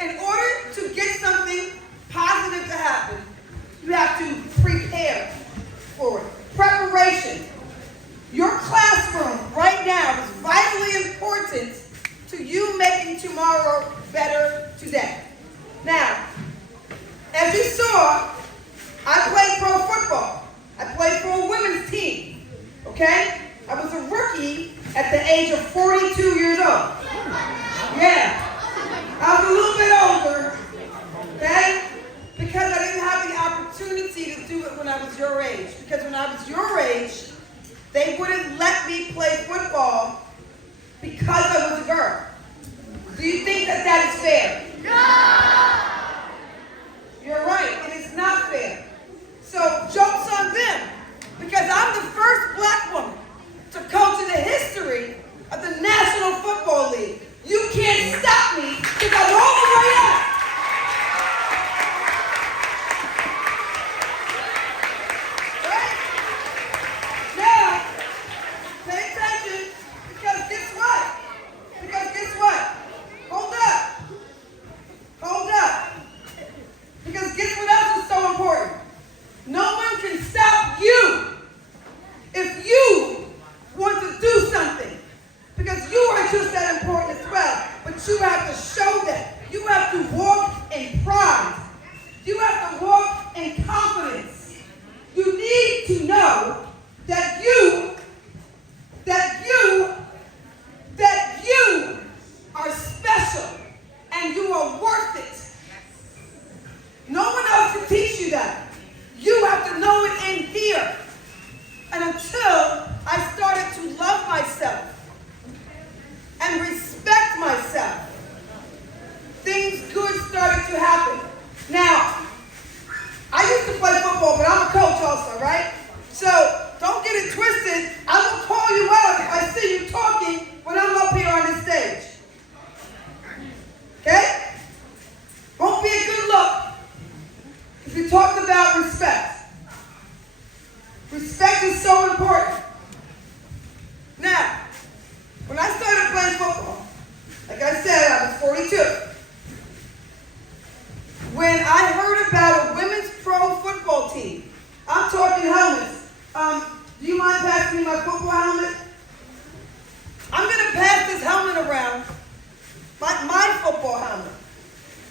In order to get something positive to happen, you have to prepare for it. Preparation. Your classroom right now is vitally important to you making tomorrow better today. Now, as you saw, I played pro football. I played for a women's team, okay? I was a rookie at the age of 42 years old. Yeah, I was a little bit older, okay? Because I didn't have the opportunity to do it when I was your age. Because when I was your age, they wouldn't let me play football because I was a girl. Do you think that that is fair? No! You're right, it is not fair. So joke's on them, because I'm the first black woman to coach in the history of the National Football League. You can't stop me because I'm all the way up. Right? Now, pay attention, because guess what? Hold up. Because guess what else is so important? No one can stop you if you want to do something. Because you are just that important as well. But you have to show that. You have to walk in pride. You have to walk in confidence. You need to know that you are special and you are worth it. No one else can teach you that. You have to know it in here. And until I started to love myself and respect myself, things good started to happen. Now, I used to play football, but I'm a coach also, right? So don't get it twisted. I will call you out if I see you talking when I'm up here on this stage. Okay? Won't be a good look if we talked about respect. Respect is so important. Now, when I started playing football, like I said, I was 42. When I heard about a women's pro football team, I'm talking helmets. Do you mind passing me my football helmet? I'm going to pass this helmet around, my football helmet.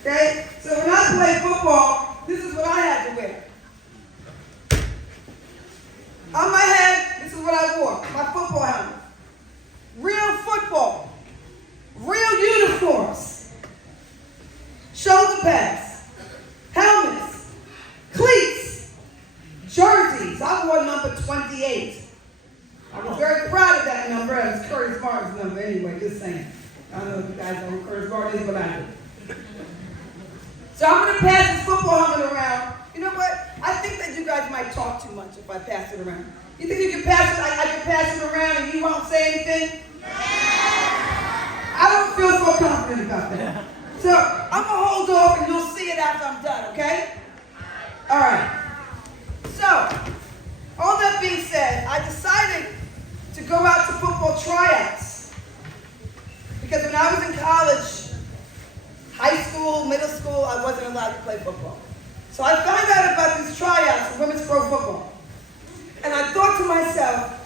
Okay? So when I played football, this is what I had to wear. On my head, this is what I wore, my football helmet. Real football. Real uniforms. Shoulder pads. Helmets. Cleats. Jerseys. I wore number 28. I was very proud of that number. It was Curtis Martin's number anyway, just saying. I don't know if you guys know who Curtis Martin is, but I do. So I'm going to pass this football helmet around. You know what? I think that you guys might talk too much if I pass it around. You think you can pass it? I can pass it around and you won't say anything? I don't feel so confident about that. So I'm going to hold off and you'll see it after I'm done, okay? All right. So, all that being said, I decided to go out to football tryouts. Because when I was in college, high school, middle school, I wasn't allowed to play football. So I found out about these tryouts for women's pro football. And I thought to myself,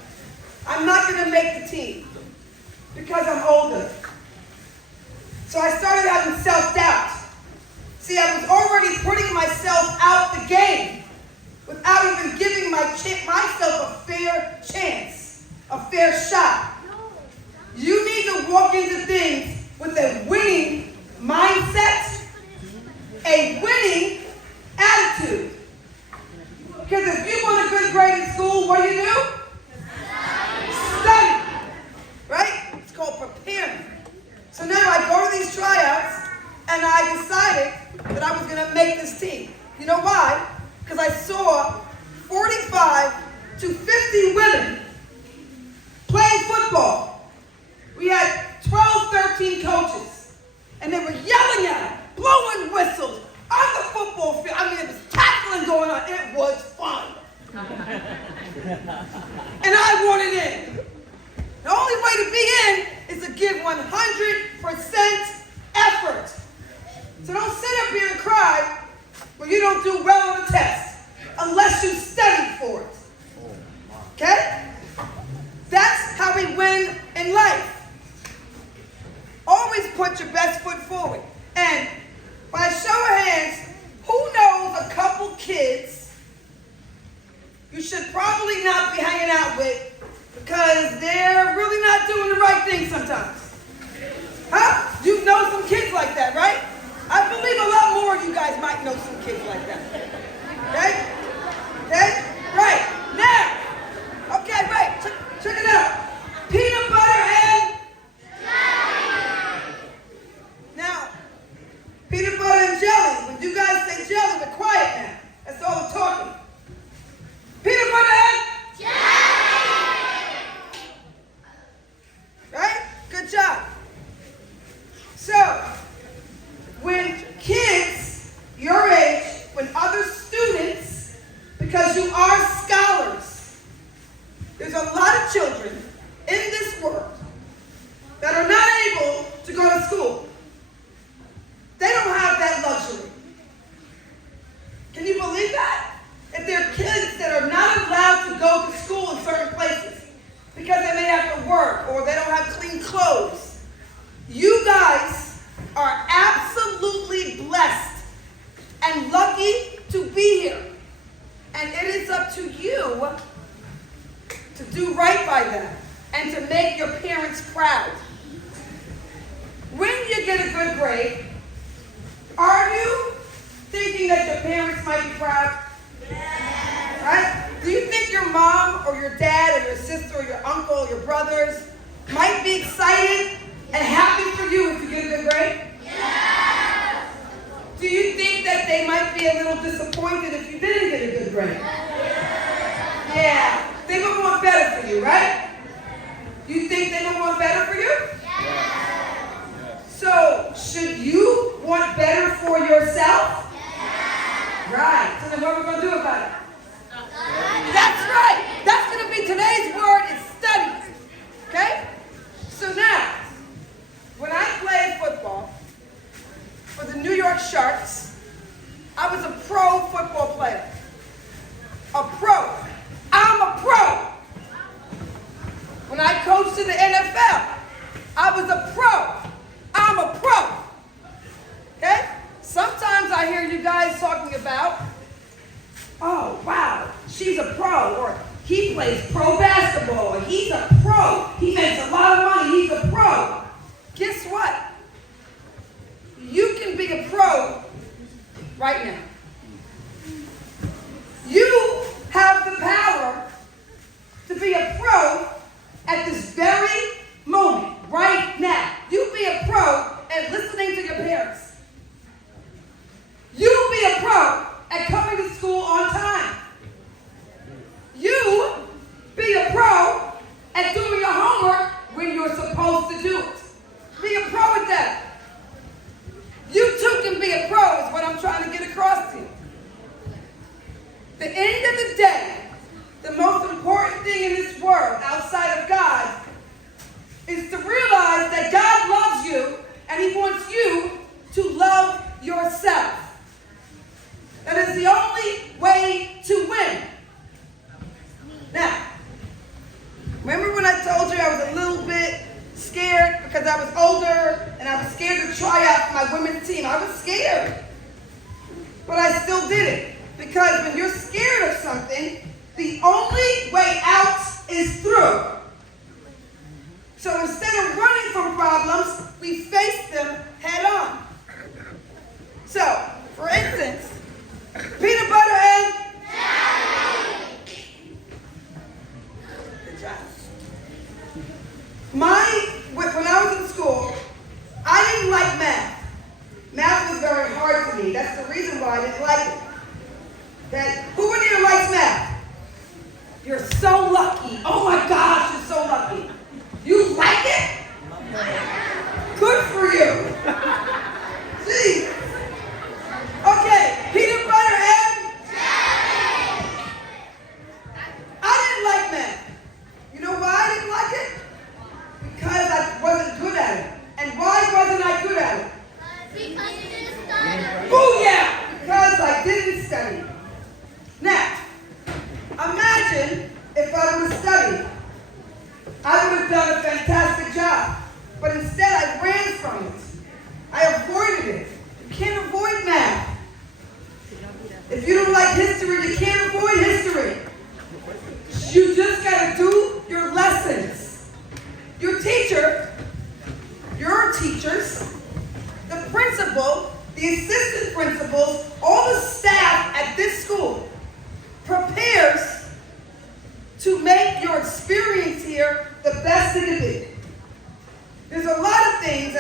I'm not going to make the team because I'm older. So I started having self-doubt. See, I was already putting myself out the game without even giving myself a fair chance, a fair shot. You need to walk into things with a winning mindset, a winning attitude. Because if you want a good grade in school, what do you do? Study. Right? It's called preparing. So now I go to these tryouts and I decided that I was going to make this team. You know why? Because I saw 45 to 50 women playing football we win in life. Always put your best foot forward. And by show of hands, who knows a couple kids you should probably not be hanging out with because they're really not doing the right thing sometimes? Huh? You know some kids like that, right? I believe a lot more of you guys might know some kids like that. Okay? Okay? Right. Now, okay, right. Check it out. Peanut butter and now, peanut butter and jelly. When you guys say jelly, we're quiet now. That's all we're talking. Peanut butter and jelly. Right? Good job. So, when kids your age, when other students, because you are scholars, there's a lot of children in this world that are not able to go to school. They don't have that luxury. Can you believe that? If there are kids that are not allowed to go to school in certain places because they may have to work or they don't have clean clothes, you guys are absolutely blessed and lucky to be here. And it is up to you to do right by them and to make your parents proud. When you get a good grade, are you thinking that your parents might be proud? Yes. Right? Do you think your mom or your dad or your sister or your uncle or your brothers might be excited and happy for you if you get a good grade? Yes. Do you think that they might be a little disappointed if you didn't get a good grade? Yes. Yeah. They would want better for you, right? You think they would want better for you? Yes. So, should you want better for yourself? Yes. Right. So then what are we going to do about it? That's right. That's going to be today's word is study. Okay? So now, when I played football for the New York Sharks, I was a pro football player. A pro. I'm a pro. When I coached in the NFL, I was a pro. I'm a pro. Okay? Sometimes I hear you guys talking about, oh, wow, she's a pro, or he plays pro basketball, or he's a pro. He makes a lot of money, he's a pro. Guess what? You can be a pro right now. You have the power to be a pro at this very moment, right now. You be a pro at listening to your parents. You be a pro at coming to school on time. You be a pro at doing your homework when you're supposed to do it. Be a pro at that. You too can be a pro is what I'm trying to get across to you. The end of the day, the most important thing in this world outside of God is to realize that God loves you and He wants you to love yourself. That is the only way to win. Now, remember when I told you I was a little bit scared because I was older and I was scared to try out for my women's team? I was scared. But I still did it. Because when you're scared of something, the only way out is through. So instead of running from problems, we face them head on. So, for instance, peanut butter and jelly. Good job. When I was in school, I didn't like math. Math was very hard to me. That's the reason why I didn't like it. Okay? Who in here likes math? You're so lucky. Oh my gosh, you're so lucky. You like it? Good for you. Jeez. Okay, peanut butter and jelly. I didn't like math. You know why I didn't like it? Because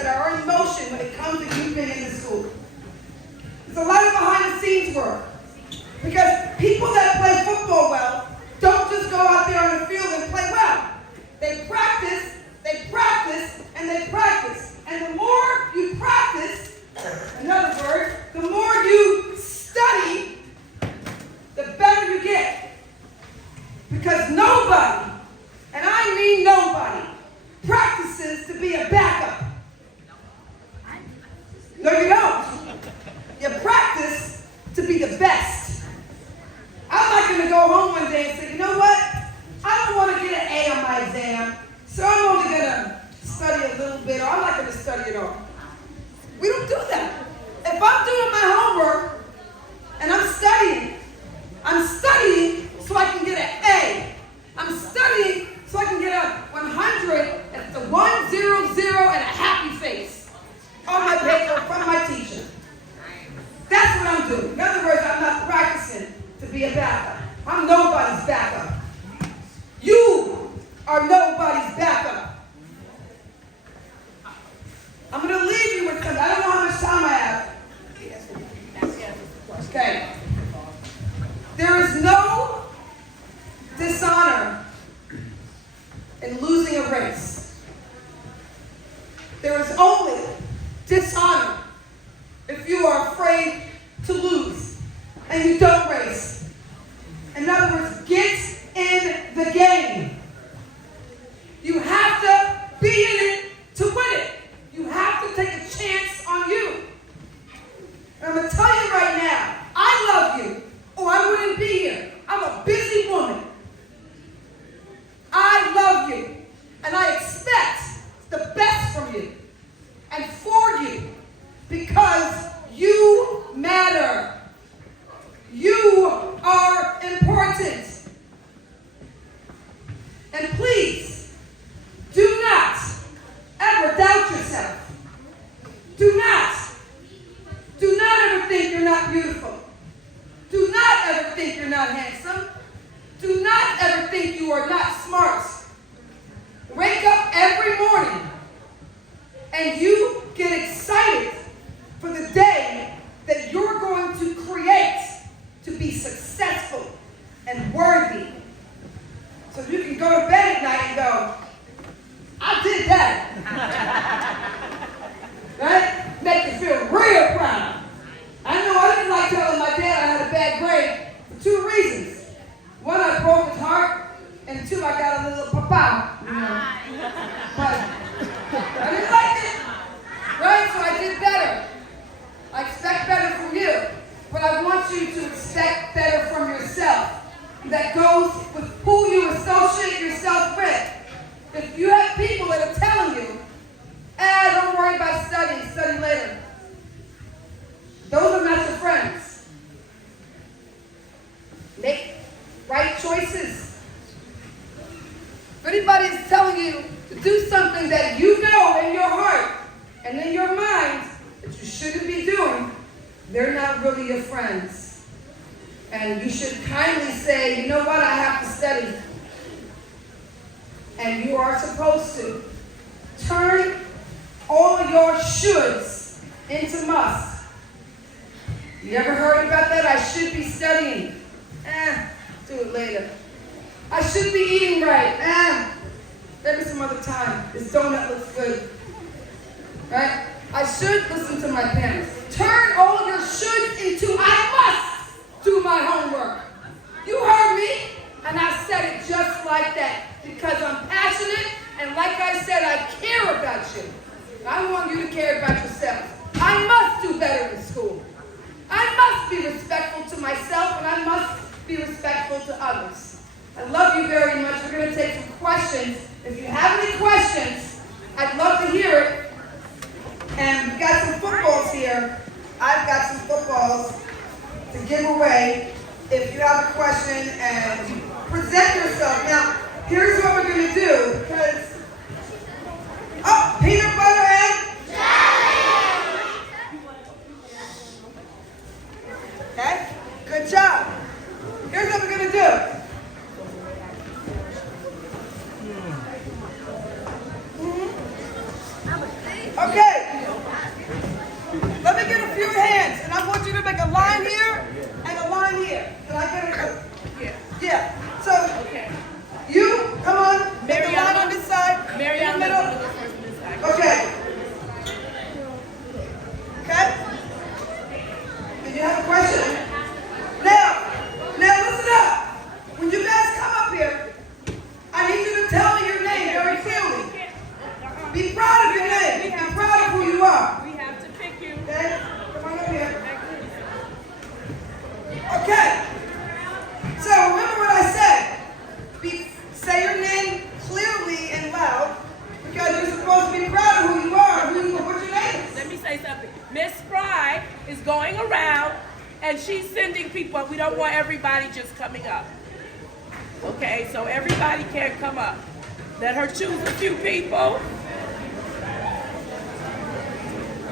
that are in motion when it comes to you being in the school. There's a lot of behind-the-scenes work. Because people that play football well don't just go out there on the field and play well. They practice, and they practice. And the more you practice, in other words, the more you study, the better you get. Because nobody, and I mean nobody, practices to be a backup. No, you don't. You practice to be the best. I'm not going to go home one day and say, you know what? I don't want to get an A on my exam, so I'm only going to study a little bit, or I'm not going to study at all. We don't do that. If I'm doing my homework and I'm studying so I can get an A. I'm studying so I can get a 100, it's a 100 and a happy face on my paper from my teacher. That's what I'm doing. In other words, I'm not practicing to be a backup. I'm nobody's backup. You are nobody's backup. I'm going to leave you with something. I don't know how much time I have. Okay. There is no dishonor in losing a race. There is only dishonor if you are afraid to lose and you don't race. In other words, get in the game. You have to be in it to win it. You have to take a chance on you. And I'm going to tell you right now, I love you, or I wouldn't be here. I'm a busy woman. I love you, and I expect the best from you and for you because you matter. You are important. And please, do not ever doubt yourself. Do not ever think you're not beautiful. Do not ever think you're not handsome. Do not ever think you are not smart. Wake up every morning and you get excited for the day that you're going to create to be successful and worthy. So you can go to bed at night and go, I did that. Right? Make you feel real proud. I know I didn't like telling my dad I had a bad grade for 2 reasons. 1, I broke his heart, and 2, I got a little papa. But I didn't like it. Right? So I did better. I expect better from you. But I want you to expect better from yourself. That goes with who you associate yourself with. If you have people that are telling you, don't worry about studying, study later. Those are not your friends. Make right choices. If anybody is telling you to do something that you know in your heart and in your mind that you shouldn't be doing, they're not really your friends. And you should kindly say, you know what, I have to study. And you are supposed to turn all your shoulds into musts. You ever heard about that? I should be studying. Do it later. I should be eating right. Maybe some other time. This donut looks good. Right? I should listen to my parents. Turn all your shoulds into I must do my homework. You heard me, and I said it just like that because I'm passionate, and like I said, I care about you. I want you to care about yourself. I must do better in school. I must be respectful to myself, and I must be respectful to others. I love you very much. We're going to take some questions. If you have any questions, I'd love to hear it. And we've got some footballs here. I've got some footballs to give away. If you have a question and present yourself. Now, here's what we're going to do. Because, peanut butter and jelly. Okay? Good job. Here's what we're going to do. Okay. is going around and she's sending people. We don't want everybody just coming up. Okay, so everybody can come up. Let her choose a few people.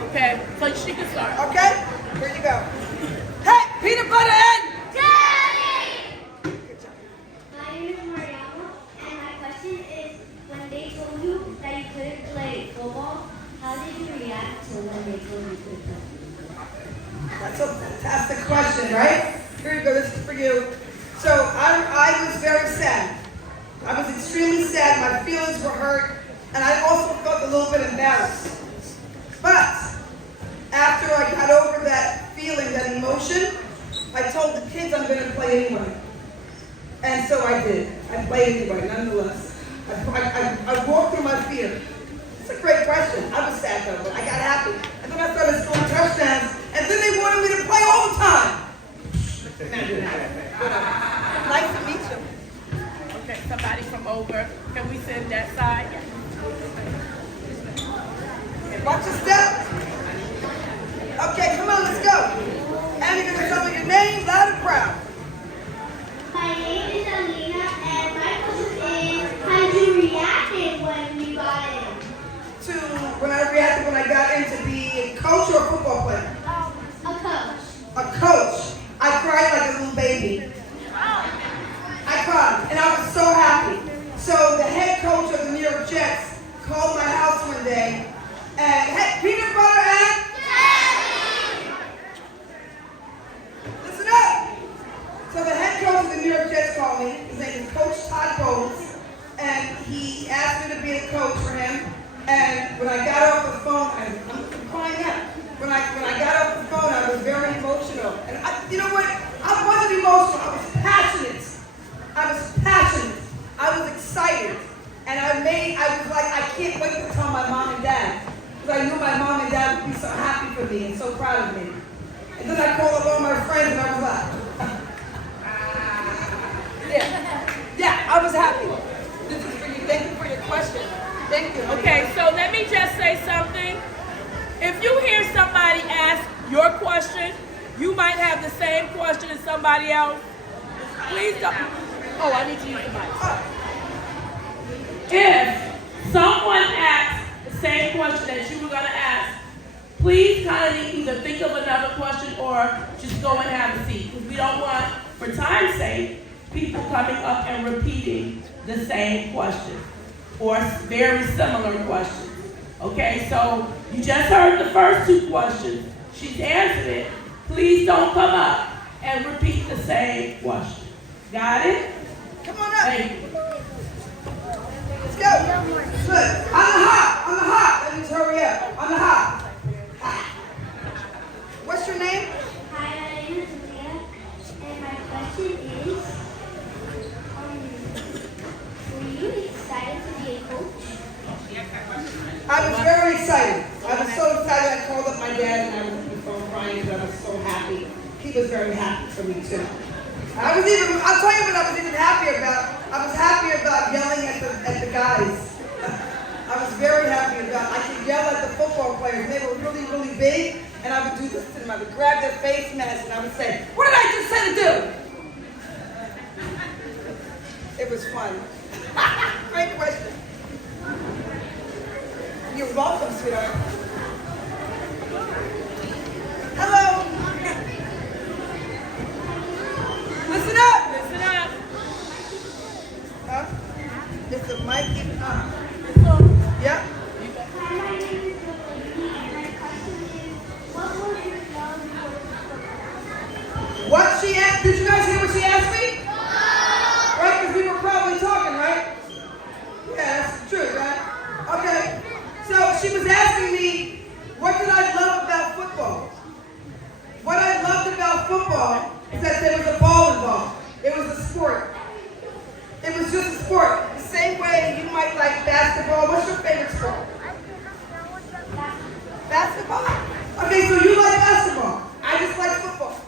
Okay, so she can start. Okay, here you go. Hey, peanut butter and Daddy! My name is Mariana, and my question is, when they told you that you couldn't play football, how did you react to when they told you couldn't play? That's a fantastic question, right? Here you go, this is for you. So I was very sad. I was extremely sad, my feelings were hurt, and I also felt a little bit embarrassed. But after I got over that feeling, that emotion, I told the kids I'm going to play anyway. And so I did. I played anyway, nonetheless. I walked through my fear. It's a great question. I was sad though, but I got happy. And then I started scoring touchdowns, and then they wanted me to play all the time. Nice to meet you. Okay, somebody from over. Can we send that side? Watch your step. Okay, come on, let's go. And you're going to tell me your name, loud and proud. My name is Alina, and my question is, how did you reacted when you got in? When I reacted when I got in to be a coach or a football player? A coach. A coach. I cried like a little baby. I cried, and I was so happy. So the head coach of the New York Jets called my house one day, and hey, peanut butter and listen up. So the head coach of the New York Jets called me. His name is Coach Todd Bowles, and he asked me to be a coach for him. And when I got off the phone, I'm crying out. When I got off the phone, I was very emotional. And you know what? I wasn't emotional. I was passionate. I was excited. And I was like, I can't wait to tell my mom and dad. Because I knew my mom and dad would be so happy for me and so proud of me. And then I called up all my friends and I was like, yeah, I was happy. This is for you. Thank you for your question. Thank you. Okay, so let me just say something. If you hear somebody ask your question, you might have the same question as somebody else. Please don't. Oh, I need to use the mic. If someone asks the same question that you were going to ask, please kindly either think of another question or just go and have a seat. Because we don't want, for time's sake, people coming up and repeating the same question or very similar questions. Okay, so you just heard the first two questions. She's answered it. Please don't come up and repeat the same question. Got it? Come on up. Thank you. Let's go. Good. On the hop. That means hurry up. On the hop. What's your name? Hi, my name is Leah, and my question is, were you excited to be a coach? I was very excited. I was so excited I called up my dad and I was on the phone crying because I was so happy. He was very happy for me too. I'll tell you what I was even happy about. I was happy about yelling at the guys. I was very happy about I could yell at the football players. They were really, really big, and I would do this to them. I would grab their face masks and I would say, "What did I just say to do?" It was fun. Great question. You're welcome, sweetheart. Hello. Listen up. Listen up. Huh? Is the mic even on? Yep. Hi, my name is Lily, and my question is, what was your job for football? What she asked? Did you guys hear what she asked me? Right? Because we were probably talking, right? Yeah, that's true, right? Okay. So she was asking me, what did I love about football? What I loved about football is that there was a ball involved. It was a sport. It was just a sport. The same way you might like basketball. What's your favorite sport? Basketball? Okay, so you like basketball. I just like football.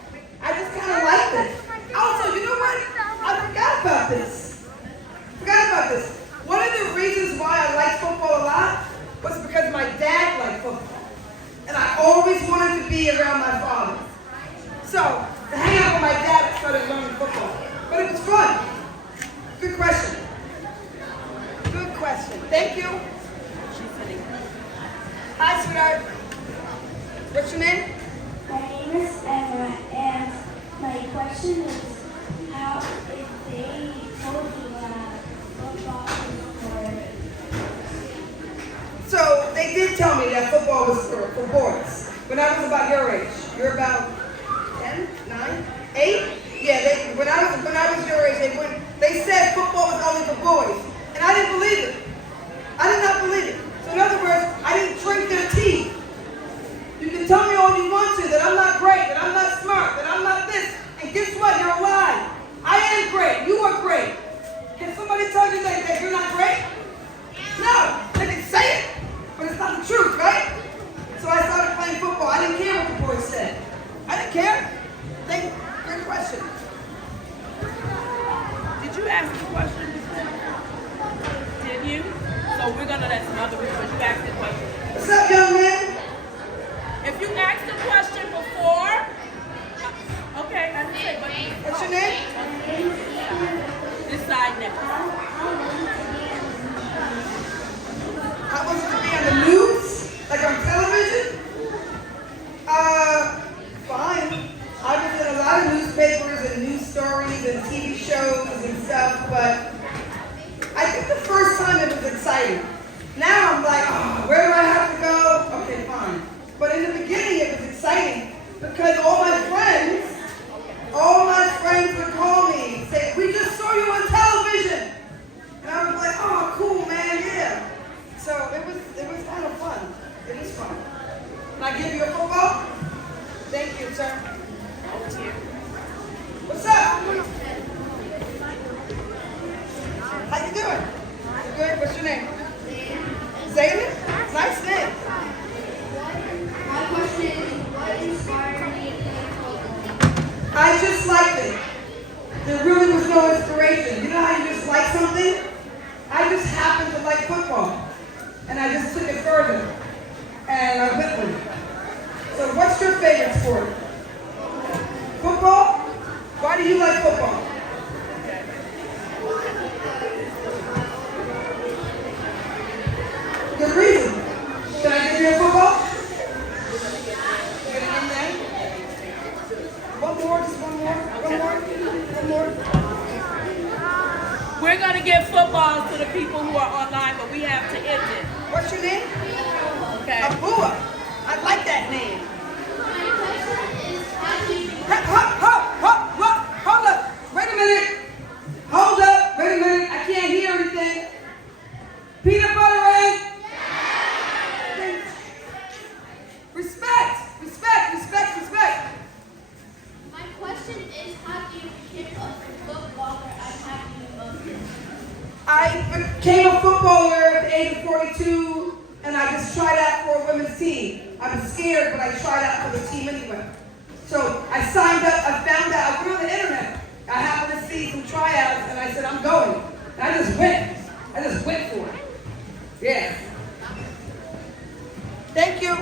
I just kind of liked it. Also, you know what? I forgot about this. One of the reasons why I like football a lot was because my dad liked Thank you. Hi, sweetheart. What's your name? My name is Emma, and my question is, how if they told you that football is So they did tell me that football was for boys when I was about your age. You're about 10, 9, 8? Yeah, when I was your age, they said football was only for boys. And I didn't believe it. I did not believe it. So in other words, I didn't drink their tea. You can tell me all you want to, that I'm not great, that I'm not smart, that I'm not this. And guess what? You're lying. I am great. You are great. Can somebody tell you that you're not great? No. They can say it, but it's not the truth, right? So I started playing football. I didn't care what the boys said. I didn't care. Great question. Did you ask the question before? Did you? So we're gonna let some other people. You asked the question. What's up, young man? If you asked the question before, okay, I didn't say, but What's your name? this side next. How was it to be on the news? Like on television? Fine. I was in a lot of newspapers and news stories and TV shows and stuff, but I think the first time it was exciting. Now I'm like, oh, where do I have to go? Okay, fine. But in the beginning it was exciting because all my friends would call me and say, we just saw you on television. And I was like, oh, cool, man, yeah. So it was kind of fun. It is fun. Can I give you a football? Thank you, sir. Over here. What's up? How you doing? You good? What's your name? Zayden? Nice name. My question is, what inspired you to play football? I just liked it. There really was no inspiration. You know how you just like something? I just happened to like football. And I just took it further. And I went with it. So what's your favorite sport? Football? Why do you like football? Good reason. Can I give you a football? You gonna give that? One more, just one more, one more. We're gonna give footballs to the people who are online, but we have to end it. What's your name? Okay. Abua. I like that name. My question is, how do you Hold up. Wait a minute. Hold up. Wait a minute. I can't hear anything. Peanut butter and? Respect. My question is, how do you become a footballer and how do you love it? I became a footballer at the age of 42, and I just tried out for a women's team. I was scared, but I tried out for the team anyway. So I signed up, I found out, I went on the internet. I happened to see some tryouts, and I said, I'm going. And I just went. For it. Yeah. Thank you.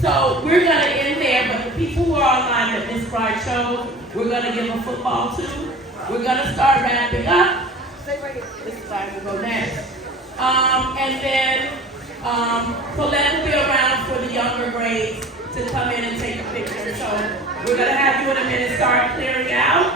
So we're gonna end there, but the people who are online that Miss Bride showed, we're gonna give a football to. We're gonna start wrapping up. Stay right here. This side will go next. And then Colette will be around for the younger grades to come in and take a picture. So we're gonna have you in a minute start clearing out.